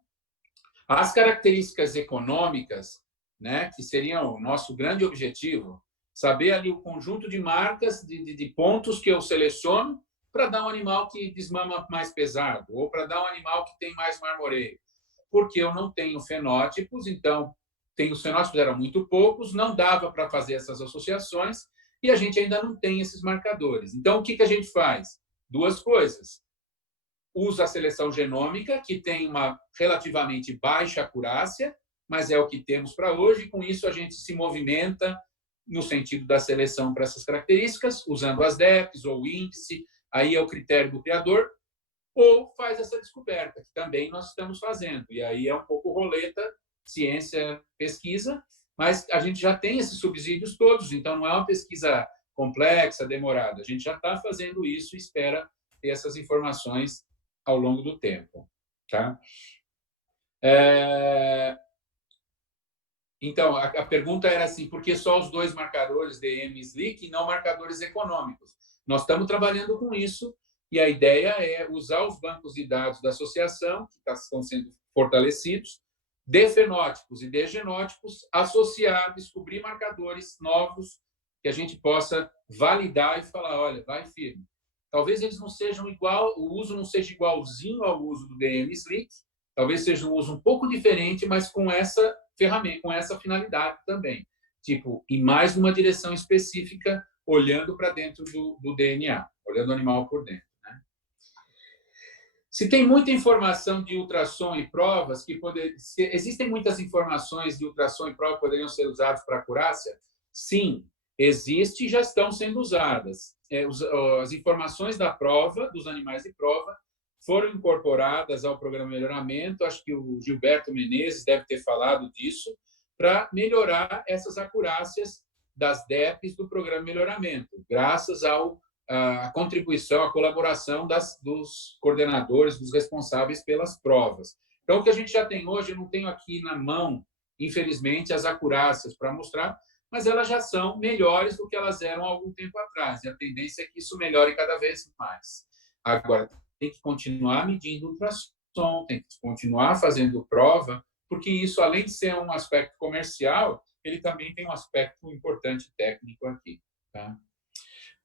As características econômicas, né, que seriam o nosso grande objetivo, Saber ali o conjunto de marcas, de pontos que eu seleciono para dar um animal que desmama mais pesado, ou para dar um animal que tem mais marmoreio. Porque eu não tenho fenótipos, então, os fenótipos eram muito poucos, não dava para fazer essas associações, e a gente ainda não tem esses marcadores. Então, o que a gente faz? Duas coisas. Usa a seleção genômica, que tem uma relativamente baixa acurácia, mas é o que temos para hoje, e com isso a gente se movimenta no sentido da seleção para essas características, usando as DEPs ou o índice, aí é o critério do criador, ou faz essa descoberta, que também nós estamos fazendo. E aí é um pouco roleta, ciência, pesquisa, mas a gente já tem esses subsídios todos, então não é uma pesquisa complexa, demorada. A gente já está fazendo isso e espera ter essas informações ao longo do tempo. Tá? Então, a pergunta era assim, por que só os 2 marcadores DM e SLIC e não marcadores econômicos? Nós estamos trabalhando com isso e a ideia é usar os bancos de dados da associação, que estão sendo fortalecidos, de fenótipos e de genótipos, associar, descobrir marcadores novos que a gente possa validar e falar, olha, vai firme. Talvez eles não sejam igual, o uso não seja igualzinho ao uso do DM SLIC, talvez seja um uso um pouco diferente, mas com essa ferramenta, com essa finalidade também. Tipo, em mais uma direção específica, olhando para dentro do DNA, olhando o animal por dentro. Né? Se tem muita informação de ultrassom e provas, existem muitas informações de ultrassom e prova que poderiam ser usadas para acurácia? Sim, existe e já estão sendo usadas. As informações da prova, dos animais de prova, foram incorporadas ao programa de melhoramento, acho que o Gilberto Menezes deve ter falado disso, para melhorar essas acurácias das DEPs do programa de melhoramento, graças à contribuição, à colaboração dos coordenadores, dos responsáveis pelas provas. Então, o que a gente já tem hoje, eu não tenho aqui na mão, infelizmente, as acurácias para mostrar, mas elas já são melhores do que elas eram há algum tempo atrás, e a tendência é que isso melhore cada vez mais. Agora, tem que continuar medindo ultrassom, tem que continuar fazendo prova, porque isso, além de ser um aspecto comercial, ele também tem um aspecto importante técnico aqui. Tá?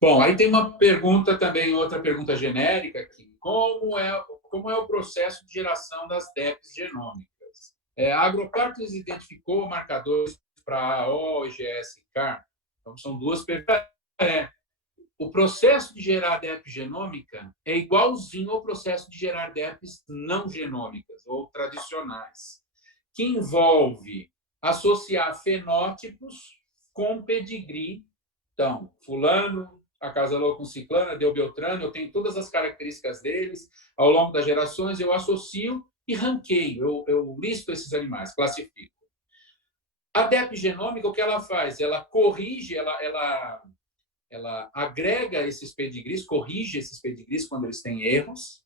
Bom, aí tem uma pergunta também, outra pergunta genérica aqui. Como é o processo de geração das DEPs genômicas? A Agropartners identificou marcadores para AO, IGS e CAR? Então, são duas perguntas. O processo de gerar DEP genômica é igualzinho ao processo de gerar DEPs não genômicas ou tradicionais, que envolve associar fenótipos com pedigree. Então, fulano acasalou com ciclana, deu beltrano, eu tenho todas as características deles, ao longo das gerações eu associo e ranqueio, eu listo esses animais, classifico. A DEP genômica, o que ela faz? Ela corrige, ela agrega esses pedigrees, corrige esses pedigrees quando eles têm erros,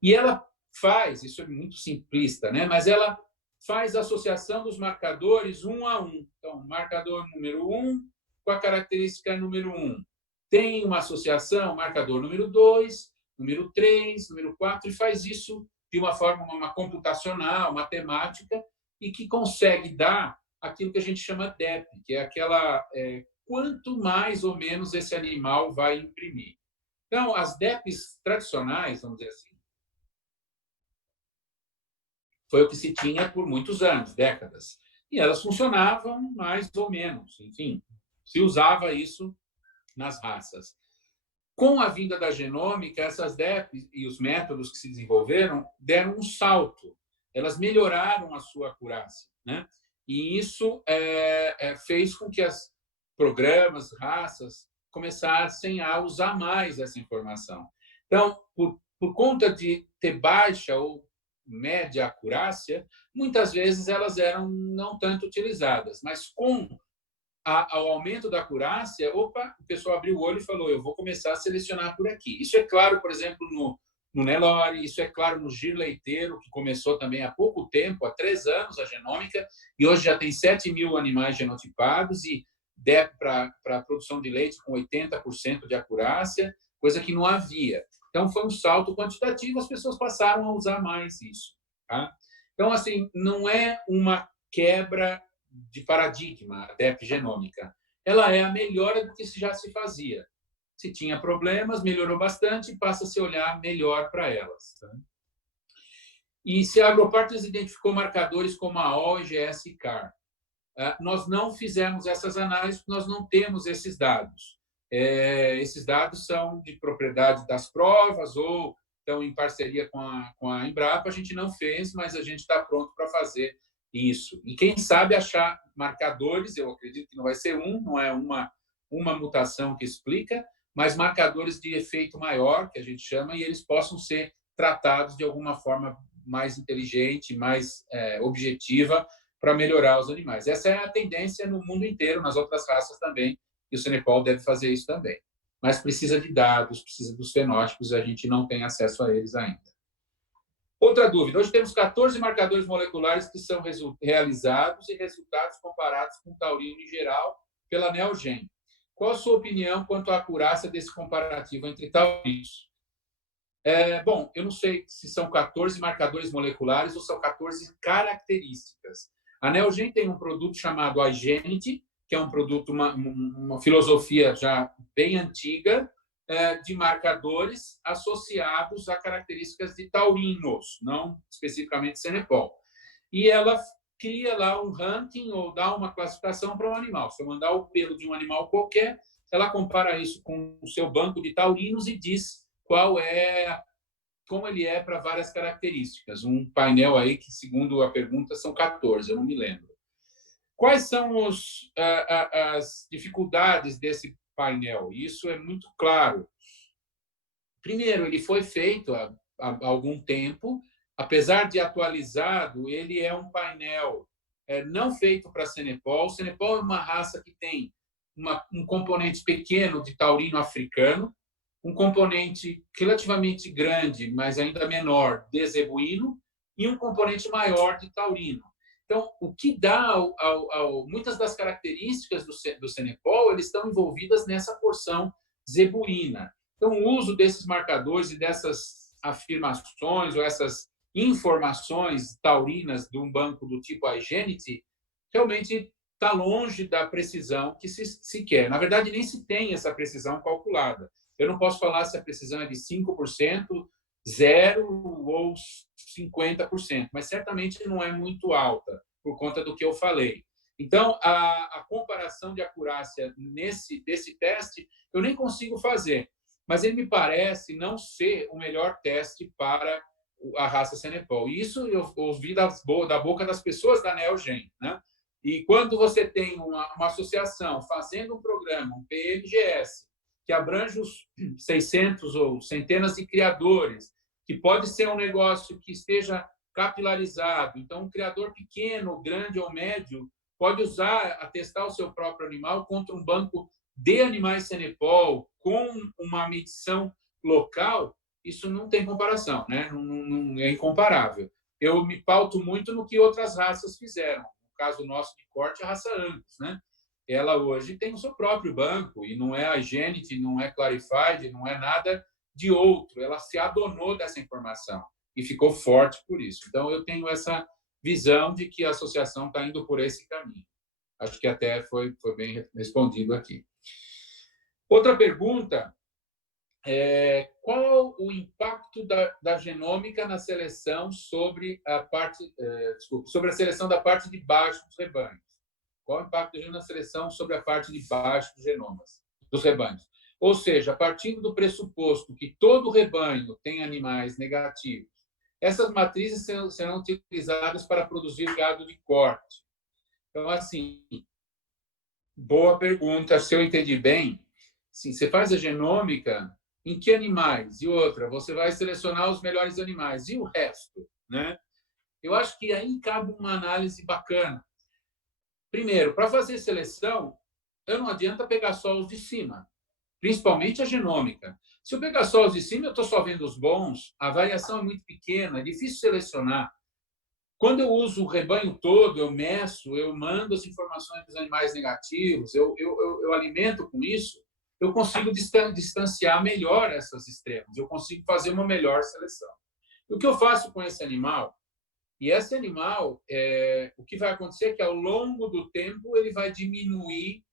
e ela faz, isso é muito simplista, né? Mas ela faz a associação dos marcadores um a um. Então, marcador número 1 com a característica número 1. Tem uma associação, marcador número 2, número 3, número 4, e faz isso de uma forma uma computacional, matemática, e que consegue dar aquilo que a gente chama DEP, que é aquela... quanto mais ou menos esse animal vai imprimir. Então, as DEPs tradicionais, vamos dizer assim, foi o que se tinha por muitos anos, décadas. E elas funcionavam mais ou menos, enfim, se usava isso nas raças. Com a vinda da genômica, essas DEPs e os métodos que se desenvolveram deram um salto. Elas melhoraram a sua acurácia, né? E isso fez com que os programas, raças, começassem a usar mais essa informação. Então, por conta de ter baixa ou média acurácia, muitas vezes elas eram não tanto utilizadas, mas com ao aumento da acurácia, o pessoal abriu o olho e falou, eu vou começar a selecionar por aqui. Isso é claro, por exemplo, no Nelore, isso é claro no giro leiteiro, que começou também há pouco tempo, há 3 anos, a genômica, e hoje já tem 7.000 animais genotipados e DEP para a produção de leite com 80% de acurácia, coisa que não havia. Então, foi um salto quantitativo, as pessoas passaram a usar mais isso. Tá? Então, assim, não é uma quebra de paradigma, a DEP genômica. ela é a melhora do que já se fazia. Se tinha problemas, melhorou bastante e passa a se olhar melhor para elas. Tá? E se a Agropartners identificou marcadores como a OGS e CAR. Nós não fizemos essas análises, porque nós não temos esses dados. Esses dados são de propriedade das provas ou estão em parceria com a Embrapa. A gente não fez, mas a gente está pronto para fazer isso. E quem sabe achar marcadores, eu acredito que não vai ser não é uma mutação que explica, mas marcadores de efeito maior, que a gente chama, e eles possam ser tratados de alguma forma mais inteligente, mais objetiva, para melhorar os animais. Essa é a tendência no mundo inteiro, nas outras raças também, e o Cenepol deve fazer isso também. Mas precisa de dados, precisa dos fenótipos, a gente não tem acesso a eles ainda. Outra dúvida. Hoje temos 14 marcadores moleculares que são realizados e resultados comparados com taurino em geral pela Neogen. Qual a sua opinião quanto à acurácia desse comparativo entre taurinos? Bom, eu não sei se são 14 marcadores moleculares ou são 14 características. A Neogen tem um produto chamado Igenity, que é um produto, uma filosofia já bem antiga, de marcadores associados a características de taurinos, não especificamente Cenepol. E ela cria lá um ranking ou dá uma classificação para um animal. Se eu mandar o pelo de um animal qualquer, ela compara isso com o seu banco de taurinos e diz como ele é para várias características. Um painel aí que, segundo a pergunta, são 14, eu não me lembro. Quais são as dificuldades desse painel? Isso é muito claro. Primeiro, ele foi feito há algum tempo, apesar de atualizado, ele é um painel não feito para Cenepol. O Cenepol é uma raça que tem um componente pequeno de taurino africano, um componente relativamente grande, mas ainda menor, de zebuíno, e um componente maior de taurino. Então, o que dá muitas das características do Cenepol, eles estão envolvidas nessa porção zebuína. Então, o uso desses marcadores e dessas afirmações ou essas informações taurinas de um banco do tipo Igenity realmente está longe da precisão que se quer. Na verdade, nem se tem essa precisão calculada. Eu não posso falar se a precisão é de 5%, 0% ou 50%, mas certamente não é muito alta, por conta do que eu falei. Então, a comparação de acurácia desse teste, eu nem consigo fazer, mas ele me parece não ser o melhor teste para a raça Cenepol. Isso eu ouvi da boca das pessoas da Neogen, né? E quando você tem uma associação fazendo um programa, um PMGS, que abrange os 600 ou centenas de criadores, que pode ser um negócio que esteja capilarizado. Então, um criador pequeno, grande ou médio pode testar o seu próprio animal contra um banco de animais Cenepol com uma medição local. Isso não tem comparação, né? Não é incomparável. Eu me pauto muito no que outras raças fizeram. No caso nosso de corte, a raça Angus, né? Ela hoje tem o seu próprio banco e não é a Igenity, não é Clarified, não é nada de outro. Ela se adonou dessa informação e ficou forte por isso. Então, eu tenho essa visão de que a associação está indo por esse caminho. Acho que até foi bem respondido aqui. Outra pergunta é qual o impacto da genômica na seleção sobre a seleção da parte de baixo dos rebanhos? Qual o impacto da genômica na seleção sobre a parte de baixo dos genomas, dos rebanhos? Ou seja, partindo do pressuposto que todo rebanho tem animais negativos, essas matrizes serão utilizadas para produzir gado de corte. Então, assim, boa pergunta. Se eu entendi bem, sim, você faz a genômica em que animais? E outra, você vai selecionar os melhores animais. E o resto? Né? Eu acho que aí cabe uma análise bacana. Primeiro, para fazer seleção, eu não adianta pegar só os de cima, principalmente a genômica. Se eu pegar só os de cima, eu estou só vendo os bons, a variação é muito pequena, é difícil selecionar. Quando eu uso o rebanho todo, eu meço, eu mando as informações dos animais negativos, eu alimento com isso, eu consigo distanciar melhor essas extremos, eu consigo fazer uma melhor seleção. E o que eu faço com esse animal? E esse animal, o que vai acontecer é que, ao longo do tempo, ele vai diminuir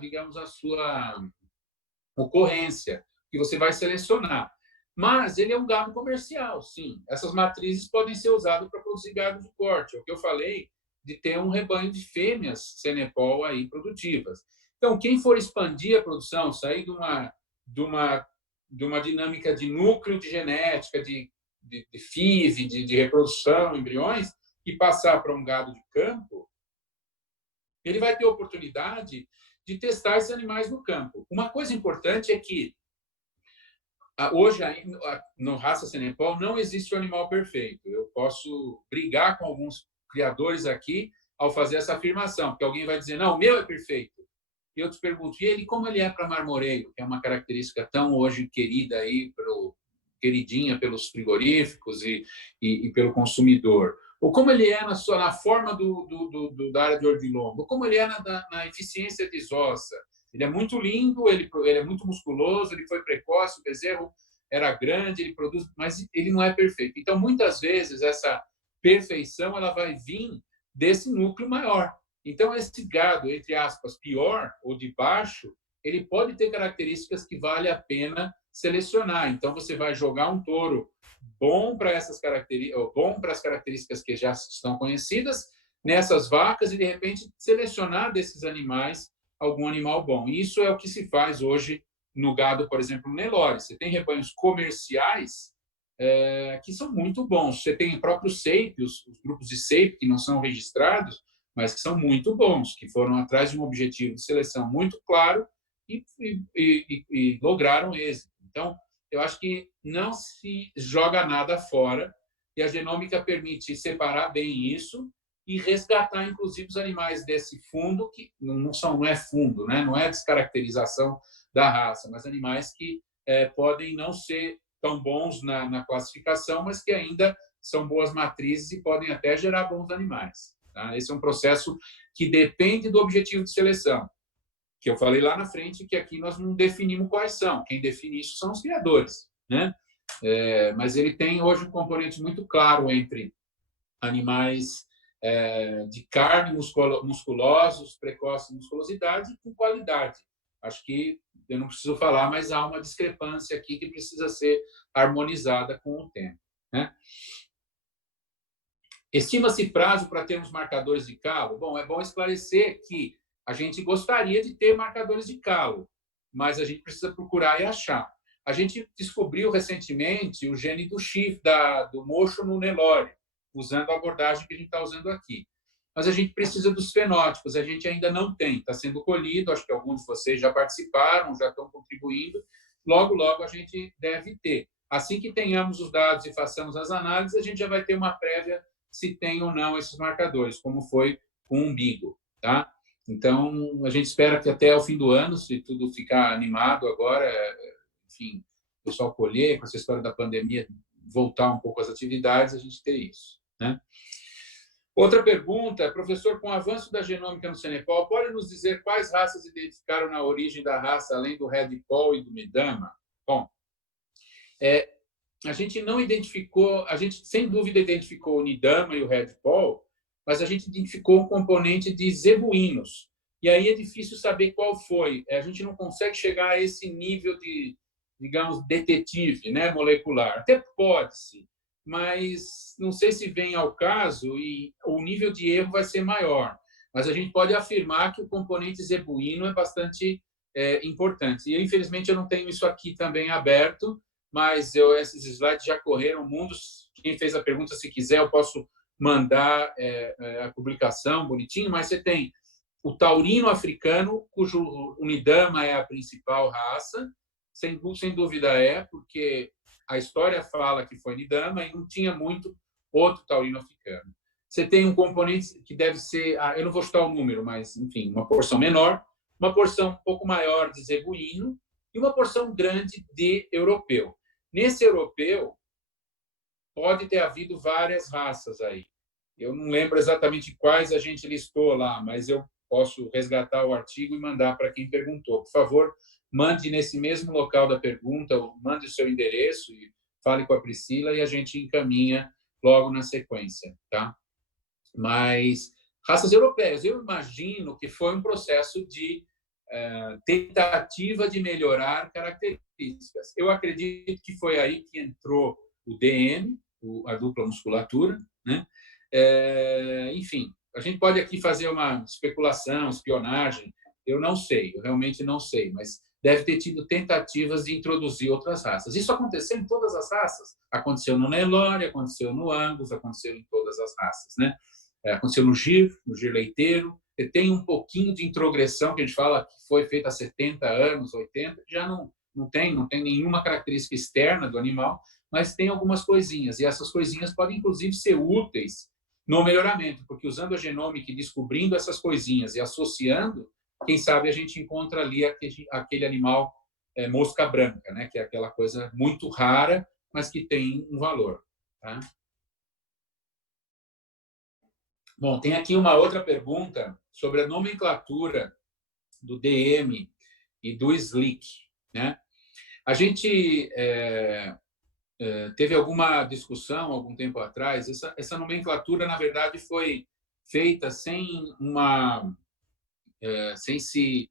digamos, a sua ocorrência, que você vai selecionar. Mas ele é um gado comercial, sim. Essas matrizes podem ser usadas para produzir gado de corte. É o que eu falei de ter um rebanho de fêmeas Cenepol aí produtivas. Então, quem for expandir a produção, sair de uma dinâmica de núcleo de genética, de FIV, de reprodução, embriões, e passar para um gado de campo, ele vai ter oportunidade de testar esses animais no campo. Uma coisa importante é que hoje, no raça Cenepol, não existe o animal perfeito. Eu posso brigar com alguns criadores aqui ao fazer essa afirmação, porque alguém vai dizer, não, o meu é perfeito. E eu te pergunto, e ele, como ele é para marmoreio, que é uma característica tão hoje querida aí, queridinha pelos frigoríficos e pelo consumidor? Ou como ele é na forma da área de ordilombo? Ou como ele é na eficiência desossa? Ele é muito lindo, ele é muito musculoso, ele foi precoce, o bezerro era grande, ele produz, mas ele não é perfeito. Então, muitas vezes, essa perfeição ela vai vir desse núcleo maior. Então, esse gado, entre aspas, pior ou de baixo, ele pode ter características que vale a pena selecionar. Então, você vai jogar um touro bom para essas características, bom para as características que já estão conhecidas nessas vacas e, de repente, selecionar desses animais algum animal bom. E isso é o que se faz hoje no gado, por exemplo, no Nelore. Você tem rebanhos comerciais que são muito bons. Você tem próprios SEIP, os grupos de SEIP que não são registrados, mas que são muito bons, que foram atrás de um objetivo de seleção muito claro e lograram êxito. Então, eu acho que não se joga nada fora e a genômica permite separar bem isso e resgatar, inclusive, os animais desse fundo, que não é fundo, né? Não é descaracterização da raça, mas animais que podem não ser tão bons na classificação, mas que ainda são boas matrizes e podem até gerar bons animais. Tá? Esse é um processo que depende do objetivo de seleção, que eu falei lá na frente, que aqui nós não definimos quais são. Quem define isso são os criadores, né? Mas ele tem hoje um componente muito claro entre animais de carne, musculosos, precoce musculosidade e com qualidade. Acho que eu não preciso falar, mas há uma discrepância aqui que precisa ser harmonizada com o tempo, né? Estima-se prazo para termos marcadores de calo? Bom, é bom esclarecer que a gente gostaria de ter marcadores de calo, mas a gente precisa procurar e achar. A gente descobriu recentemente o gene do chifre, do mocho no Nelore, usando a abordagem que a gente está usando aqui. Mas a gente precisa dos fenótipos, a gente ainda não tem, está sendo colhido, acho que alguns de vocês já participaram, já estão contribuindo, logo, logo a gente deve ter. Assim que tenhamos os dados e façamos as análises, a gente já vai ter uma prévia se tem ou não esses marcadores, como foi com o umbigo, tá? Então, a gente espera que até o fim do ano, se tudo ficar animado agora, enfim, o pessoal colher, com essa história da pandemia, voltar um pouco às atividades, a gente ter isso, né? Outra pergunta, professor, com o avanço da genômica no Cenepol, pode nos dizer quais raças identificaram na origem da raça, além do Red Poll e do Midama? Bom, a gente não identificou, a gente sem dúvida identificou o Nidama e o Red Poll, mas a gente identificou um componente de zebuínos. E aí é difícil saber qual foi. A gente não consegue chegar a esse nível de, digamos, detetive, né, molecular. Até pode-se, mas não sei se vem ao caso e o nível de erro vai ser maior. Mas a gente pode afirmar que o componente zebuíno é bastante importante. E, infelizmente, eu não tenho isso aqui também aberto, mas esses slides já correram mundos. Quem fez a pergunta, se quiser, eu posso mandar a publicação bonitinho, mas você tem o taurino africano, cujo Unidama é a principal raça, sem dúvida porque a história fala que foi Nidama e não tinha muito outro taurino africano. Você tem um componente que deve ser, eu não vou chutar o número, mas, enfim, uma porção menor, uma porção um pouco maior de zebuíno e uma porção grande de europeu. Nesse europeu, pode ter havido várias raças aí. Eu não lembro exatamente quais a gente listou lá, mas eu posso resgatar o artigo e mandar para quem perguntou. Por favor, mande nesse mesmo local da pergunta, mande o seu endereço e fale com a Priscila e a gente encaminha logo na sequência, tá? Mas raças europeias. Eu imagino que foi um processo de tentativa de melhorar características. Eu acredito que foi aí que entrou o DM, a dupla musculatura, né? Enfim, a gente pode aqui fazer uma especulação, espionagem. Eu não sei, eu realmente não sei, mas deve ter tido tentativas de introduzir outras raças. Isso aconteceu em todas as raças. Aconteceu no Nelore, aconteceu no Angus, aconteceu em todas as raças, né? Aconteceu no gir leiteiro. Tem um pouquinho de introgressão, que a gente fala que foi feita há 70 anos, 80, já não tem nenhuma característica externa do animal, mas tem algumas coisinhas, e essas coisinhas podem, inclusive, ser úteis no melhoramento, porque usando a genômica e descobrindo essas coisinhas e associando, quem sabe a gente encontra ali aquele animal mosca branca, né? Que é aquela coisa muito rara, mas que tem um valor. Tá? Bom, tem aqui uma outra pergunta sobre a nomenclatura do DM e do SLIC, né? A gente teve alguma discussão algum tempo atrás. Essa nomenclatura, na verdade, foi feita sem se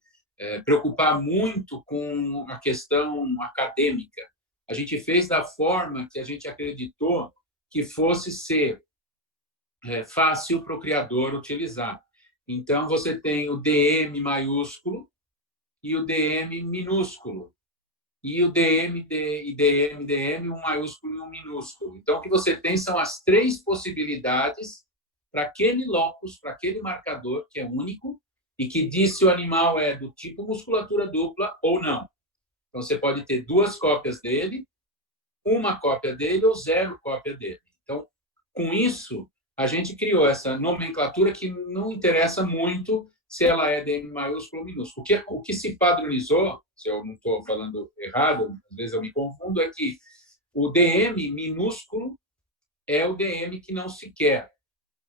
preocupar muito com a questão acadêmica. A gente fez da forma que a gente acreditou que fosse ser fácil para o criador utilizar. Então, você tem o DM maiúsculo e o DM minúsculo. E o DM, DM, um maiúsculo e um minúsculo. Então, o que você tem são as três possibilidades para aquele locus, para aquele marcador que é único e que diz se o animal é do tipo musculatura dupla ou não. Então, você pode ter duas cópias dele, uma cópia dele ou zero cópia dele. Então, com isso, a gente criou essa nomenclatura que não interessa muito se ela é DM maiúsculo ou minúsculo. O que se padronizou, se eu não estou falando errado, às vezes eu me confundo, é que o DM minúsculo é o DM que não se quer.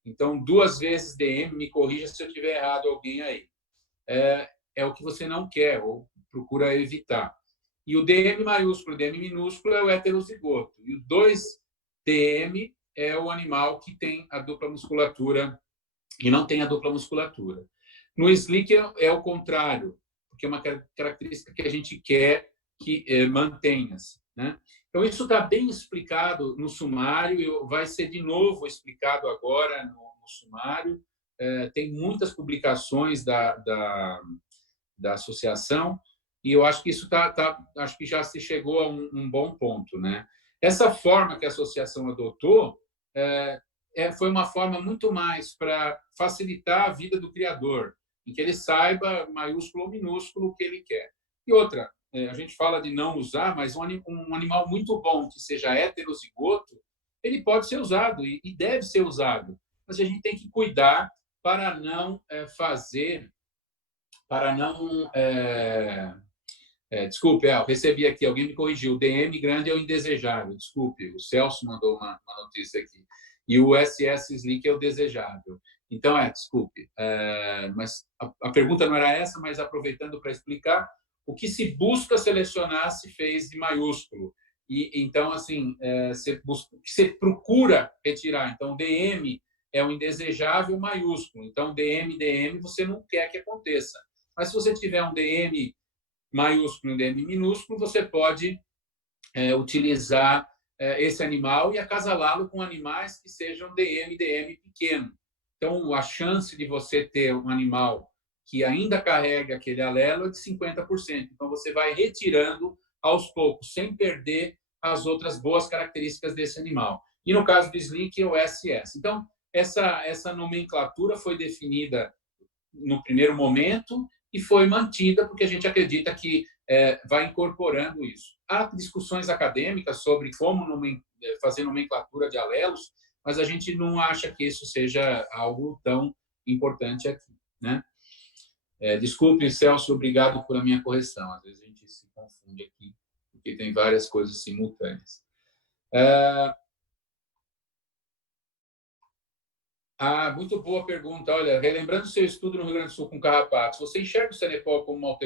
Então, 2 vezes DM, me corrija se eu tiver errado alguém aí. É o que você não quer ou procura evitar. E o DM maiúsculo, DM minúsculo é o heterozigoto. E o 2DM é o animal que tem a dupla musculatura e não tem a dupla musculatura. No SLIC é o contrário, porque é uma característica que a gente quer que mantenha-se, né? Então, isso está bem explicado no sumário, e vai ser de novo explicado agora no sumário. Tem muitas publicações da associação, e eu acho que isso acho que já se chegou a um bom ponto, né? Essa forma que a associação adotou foi uma forma muito mais para facilitar a vida do criador, em que ele saiba, maiúsculo ou minúsculo, o que ele quer. E outra, a gente fala de não usar, mas um animal muito bom, que seja heterozigoto, ele pode ser usado e deve ser usado. Mas a gente tem que cuidar para não desculpe, eu recebi aqui, alguém me corrigiu. O DM grande é o indesejável. Desculpe, o Celso mandou uma notícia aqui. E o SS SLIC é o desejável. Então, desculpe. Mas a pergunta não era essa, mas aproveitando para explicar, o que se busca selecionar se fez de maiúsculo. E então, assim, você procura retirar. Então, DM é o indesejável maiúsculo. Então, DM, você não quer que aconteça. Mas se você tiver um DM maiúsculo e um DM minúsculo, você pode utilizar esse animal e acasalá-lo com animais que sejam DM pequeno. Então, a chance de você ter um animal que ainda carrega aquele alelo é de 50%. Então, você vai retirando aos poucos, sem perder as outras boas características desse animal. E no caso do SLIC, é o SS. Então, essa nomenclatura foi definida no primeiro momento e foi mantida porque a gente acredita que vai incorporando isso. Há discussões acadêmicas sobre como fazer nomenclatura de alelos, mas a gente não acha que isso seja algo tão importante aqui, né? Desculpe, Celso, obrigado por a minha correção. Às vezes a gente se confunde aqui, porque tem várias coisas simultâneas. Muito boa pergunta. Olha, relembrando seu estudo no Rio Grande do Sul com carrapatos, você enxerga o Cenepol como uma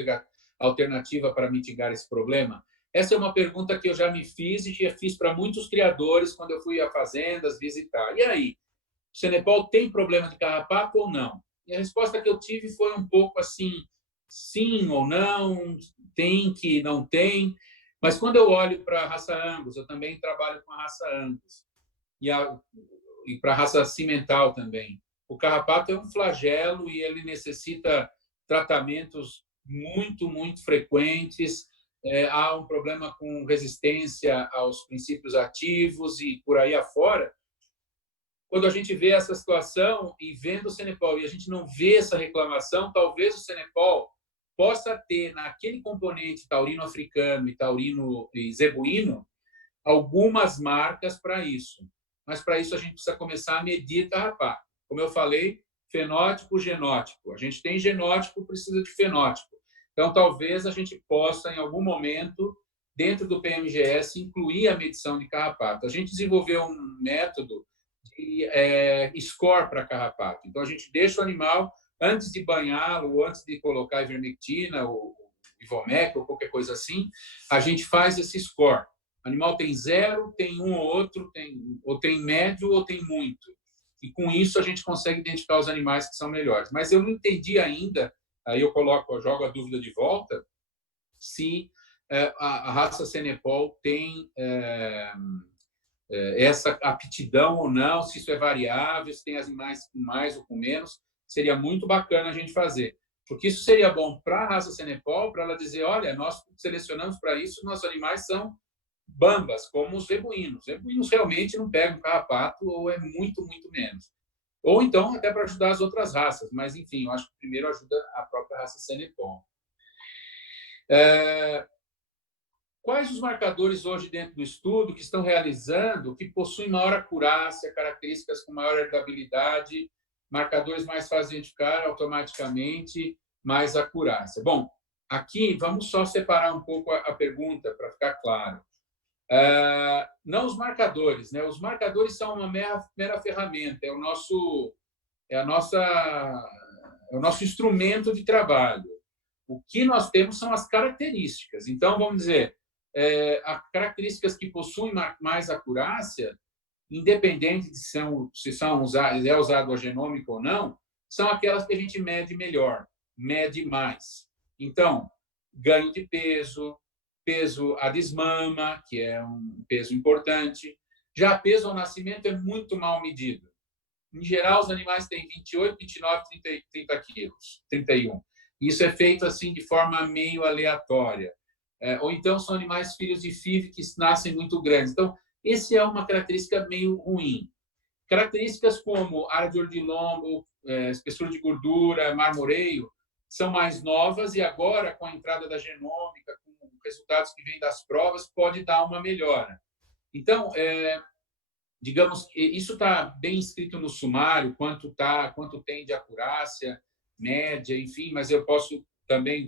alternativa para mitigar esse problema? Essa é uma pergunta que eu já me fiz e já fiz para muitos criadores quando eu fui a fazendas visitar. E aí? o Cenepol tem problema de carrapato ou não? E a resposta que eu tive foi um pouco assim, sim ou não, tem que não tem. Mas quando eu olho para a raça Angus, eu também trabalho com a raça Angus, e para a raça cimental também. O carrapato é um flagelo e ele necessita tratamentos muito frequentes. Há um problema com resistência aos princípios ativos e por aí afora. Quando a gente vê essa situação e vendo o Cenepol e a gente não vê essa reclamação, talvez o Cenepol possa ter naquele componente taurino africano e taurino e zebuíno algumas marcas para isso. Mas para isso a gente precisa começar a medir carrapato. Como eu falei, fenótipo, genótipo. A gente tem genótipo, precisa de fenótipo. Então, talvez a gente possa, em algum momento, dentro do PMGS, incluir a medição de carrapato. A gente desenvolveu um método de score para carrapato. Então, a gente deixa o animal, antes de banhá-lo, ou antes de colocar ivermectina, ou Ivomec, ou qualquer coisa assim, a gente faz esse score. O animal tem 0, tem um ou outro, ou tem médio ou tem muito. E com isso a gente consegue identificar os animais que são melhores. Mas eu não entendi ainda, aí eu jogo a dúvida de volta, se a raça Cenepol tem essa aptidão ou não, se isso é variável, se tem animais com mais ou com menos. Seria muito bacana a gente fazer. Porque isso seria bom para a raça Cenepol, para ela dizer, olha, nós selecionamos para isso, nossos animais são bambas, como os zebuínos. Os zebuínos realmente não pegam carrapato ou é muito menos. Ou então até para ajudar as outras raças, mas enfim, eu acho que primeiro ajuda a própria raça Cenepol. Quais os marcadores hoje dentro do estudo que estão realizando que possuem maior acurácia, características com maior herdabilidade, marcadores mais fáceis de identificar automaticamente, mais acurácia? Bom, aqui vamos só separar um pouco a pergunta para ficar claro. Não os marcadores, né? Os marcadores são uma mera ferramenta, é o nosso instrumento de trabalho. O que nós temos são as características. Então, vamos dizer, as características que possuem mais acurácia, independente de se é usado a genômica ou não, são aquelas que a gente mede melhor, mede mais. Então, ganho de peso a desmama, que é um peso importante. Já peso ao nascimento é muito mal medido. Em geral, os animais têm 28, 29, 30 quilos, 31. Isso é feito assim de forma meio aleatória. Ou então são animais filhos de FIV que nascem muito grandes. Então, essa é uma característica meio ruim. Características como ardor de lombo, espessura de gordura, marmoreio, são mais novas e agora, com a entrada da genômica, com resultados que vêm das provas, pode dar uma melhora. Então, digamos que isso está bem escrito no sumário, quanto tem de acurácia, média, enfim, mas eu posso também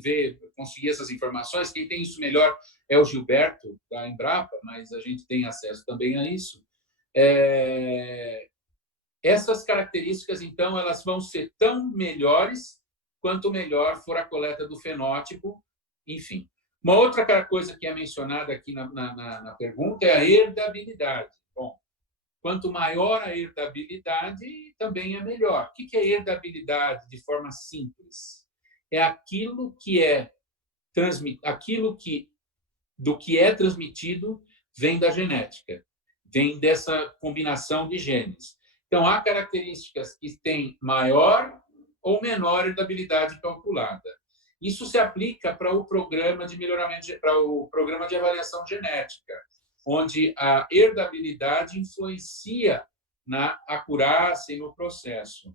conseguir essas informações. Quem tem isso melhor é o Gilberto, da Embrapa, mas a gente tem acesso também a isso. Essas características, então, elas vão ser tão melhores quanto melhor for a coleta do fenótipo, enfim. Uma outra coisa que é mencionada aqui na pergunta é a herdabilidade. Bom, quanto maior a herdabilidade, também é melhor. O que é herdabilidade de forma simples? É aquilo que é do que é transmitido vem da genética, vem dessa combinação de genes. Então, há características que têm maior ou menor herdabilidade calculada. Isso se aplica para o programa de melhoramento, para o programa de avaliação genética, onde a herdabilidade influencia na acurácia e no processo.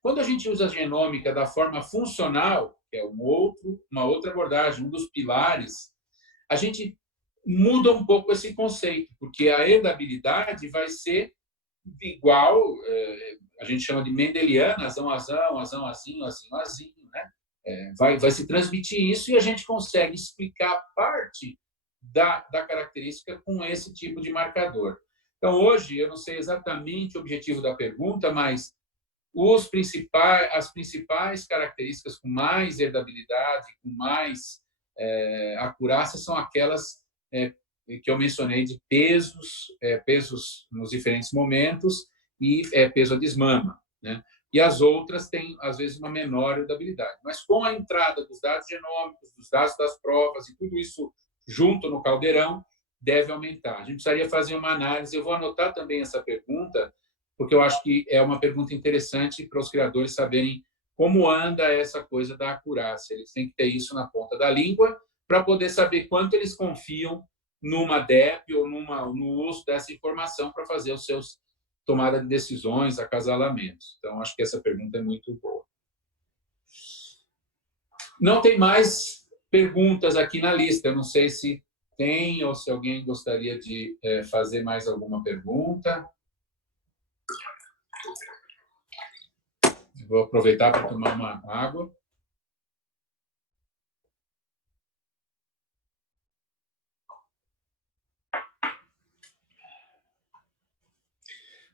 Quando a gente usa a genômica da forma funcional, que é uma outra abordagem, um dos pilares, a gente muda um pouco esse conceito, porque a herdabilidade vai ser igual, a gente chama de mendeliana, azão, azinho, né? Vai se transmitir isso e a gente consegue explicar parte da característica com esse tipo de marcador. Então, hoje, eu não sei exatamente o objetivo da pergunta, mas as principais características com mais herdabilidade, com mais acurácia, são aquelas que eu mencionei de pesos nos diferentes momentos e peso a desmama, né? E as outras têm, às vezes, uma menor heredabilidade. Mas com a entrada dos dados genômicos, dos dados das provas e tudo isso junto no caldeirão, deve aumentar. A gente precisaria fazer uma análise. Eu vou anotar também essa pergunta, porque eu acho que é uma pergunta interessante para os criadores saberem como anda essa coisa da acurácia. Eles têm que ter isso na ponta da língua para poder saber quanto eles confiam numa DEP ou no uso dessa informação para fazer os seus tomada de decisões, acasalamentos. Então, acho que essa pergunta é muito boa. Não tem mais perguntas aqui na lista. Eu não sei se tem ou se alguém gostaria de fazer mais alguma pergunta. Vou aproveitar para tomar uma água.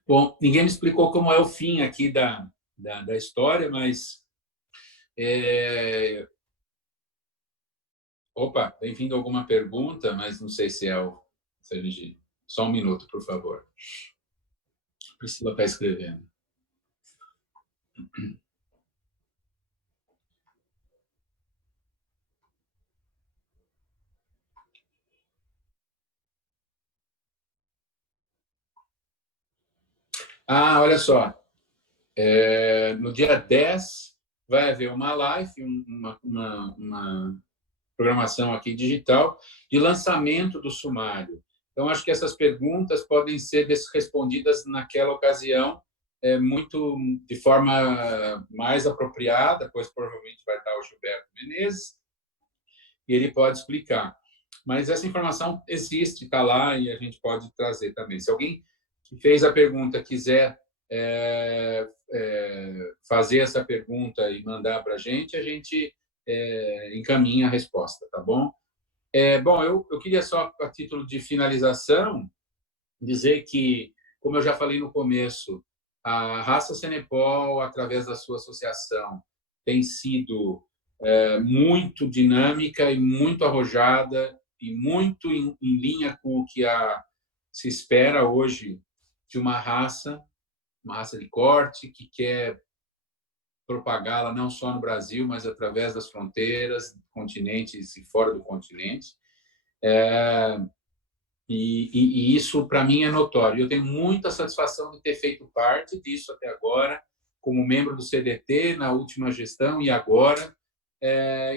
Bom, ninguém me explicou como é o fim aqui da história, mas... Opa, bem-vindo a alguma pergunta, mas não sei se é o... Só um minuto, por favor. Priscila está escrevendo. Olha só. No dia 10 vai haver uma live, uma programação aqui digital de lançamento do sumário. Então, acho que essas perguntas podem ser respondidas naquela ocasião muito de forma mais apropriada, pois provavelmente vai estar o Gilberto Menezes e ele pode explicar. Mas essa informação existe, está lá e a gente pode trazer também. Se alguém que fez a pergunta quiser fazer essa pergunta e mandar para a gente encaminha a resposta, tá bom? Bom, eu queria só, a título de finalização, dizer que, como eu já falei no começo, a raça Cenepol, através da sua associação, tem sido muito dinâmica e muito arrojada e muito em linha com o que se espera hoje de uma raça de corte que quer propagá-la não só no Brasil, mas através das fronteiras, continentes e fora do continente. E isso, para mim, é notório. Eu tenho muita satisfação de ter feito parte disso até agora, como membro do CDT, na última gestão e agora,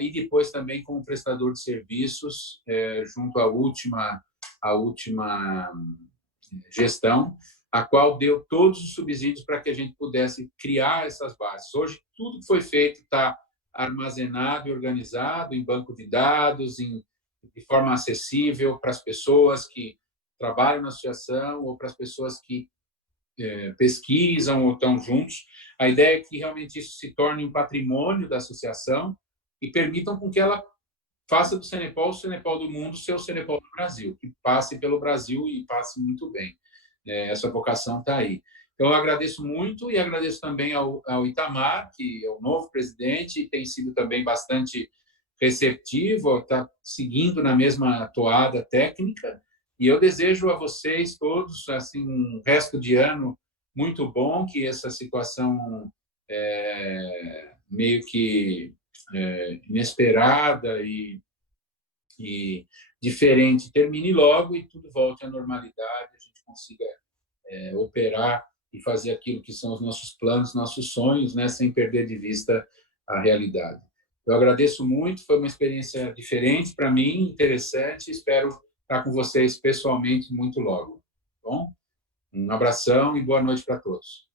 e depois também como prestador de serviços, junto à última gestão, a qual deu todos os subsídios para que a gente pudesse criar essas bases. Hoje, tudo que foi feito está armazenado e organizado em banco de dados, de forma acessível para as pessoas que trabalham na associação ou para as pessoas que pesquisam ou estão juntos. A ideia é que realmente isso se torne um patrimônio da associação e permitam com que ela faça do Cenepol o Cenepol do mundo, seu Cenepol do Brasil, que passe pelo Brasil e passe muito bem. Essa vocação está aí. Então, eu agradeço muito e agradeço também ao Itamar, que é o novo presidente e tem sido também bastante receptivo, está seguindo na mesma toada técnica. E eu desejo a vocês todos assim um resto de ano muito bom, que essa situação meio que inesperada e diferente termine logo e tudo volte à normalidade, a gente consiga operar e fazer aquilo que são os nossos planos, nossos sonhos, né, sem perder de vista a realidade. Eu agradeço muito, foi uma experiência diferente para mim, interessante, espero estar com vocês pessoalmente muito logo. Bom? Um abração e boa noite para todos.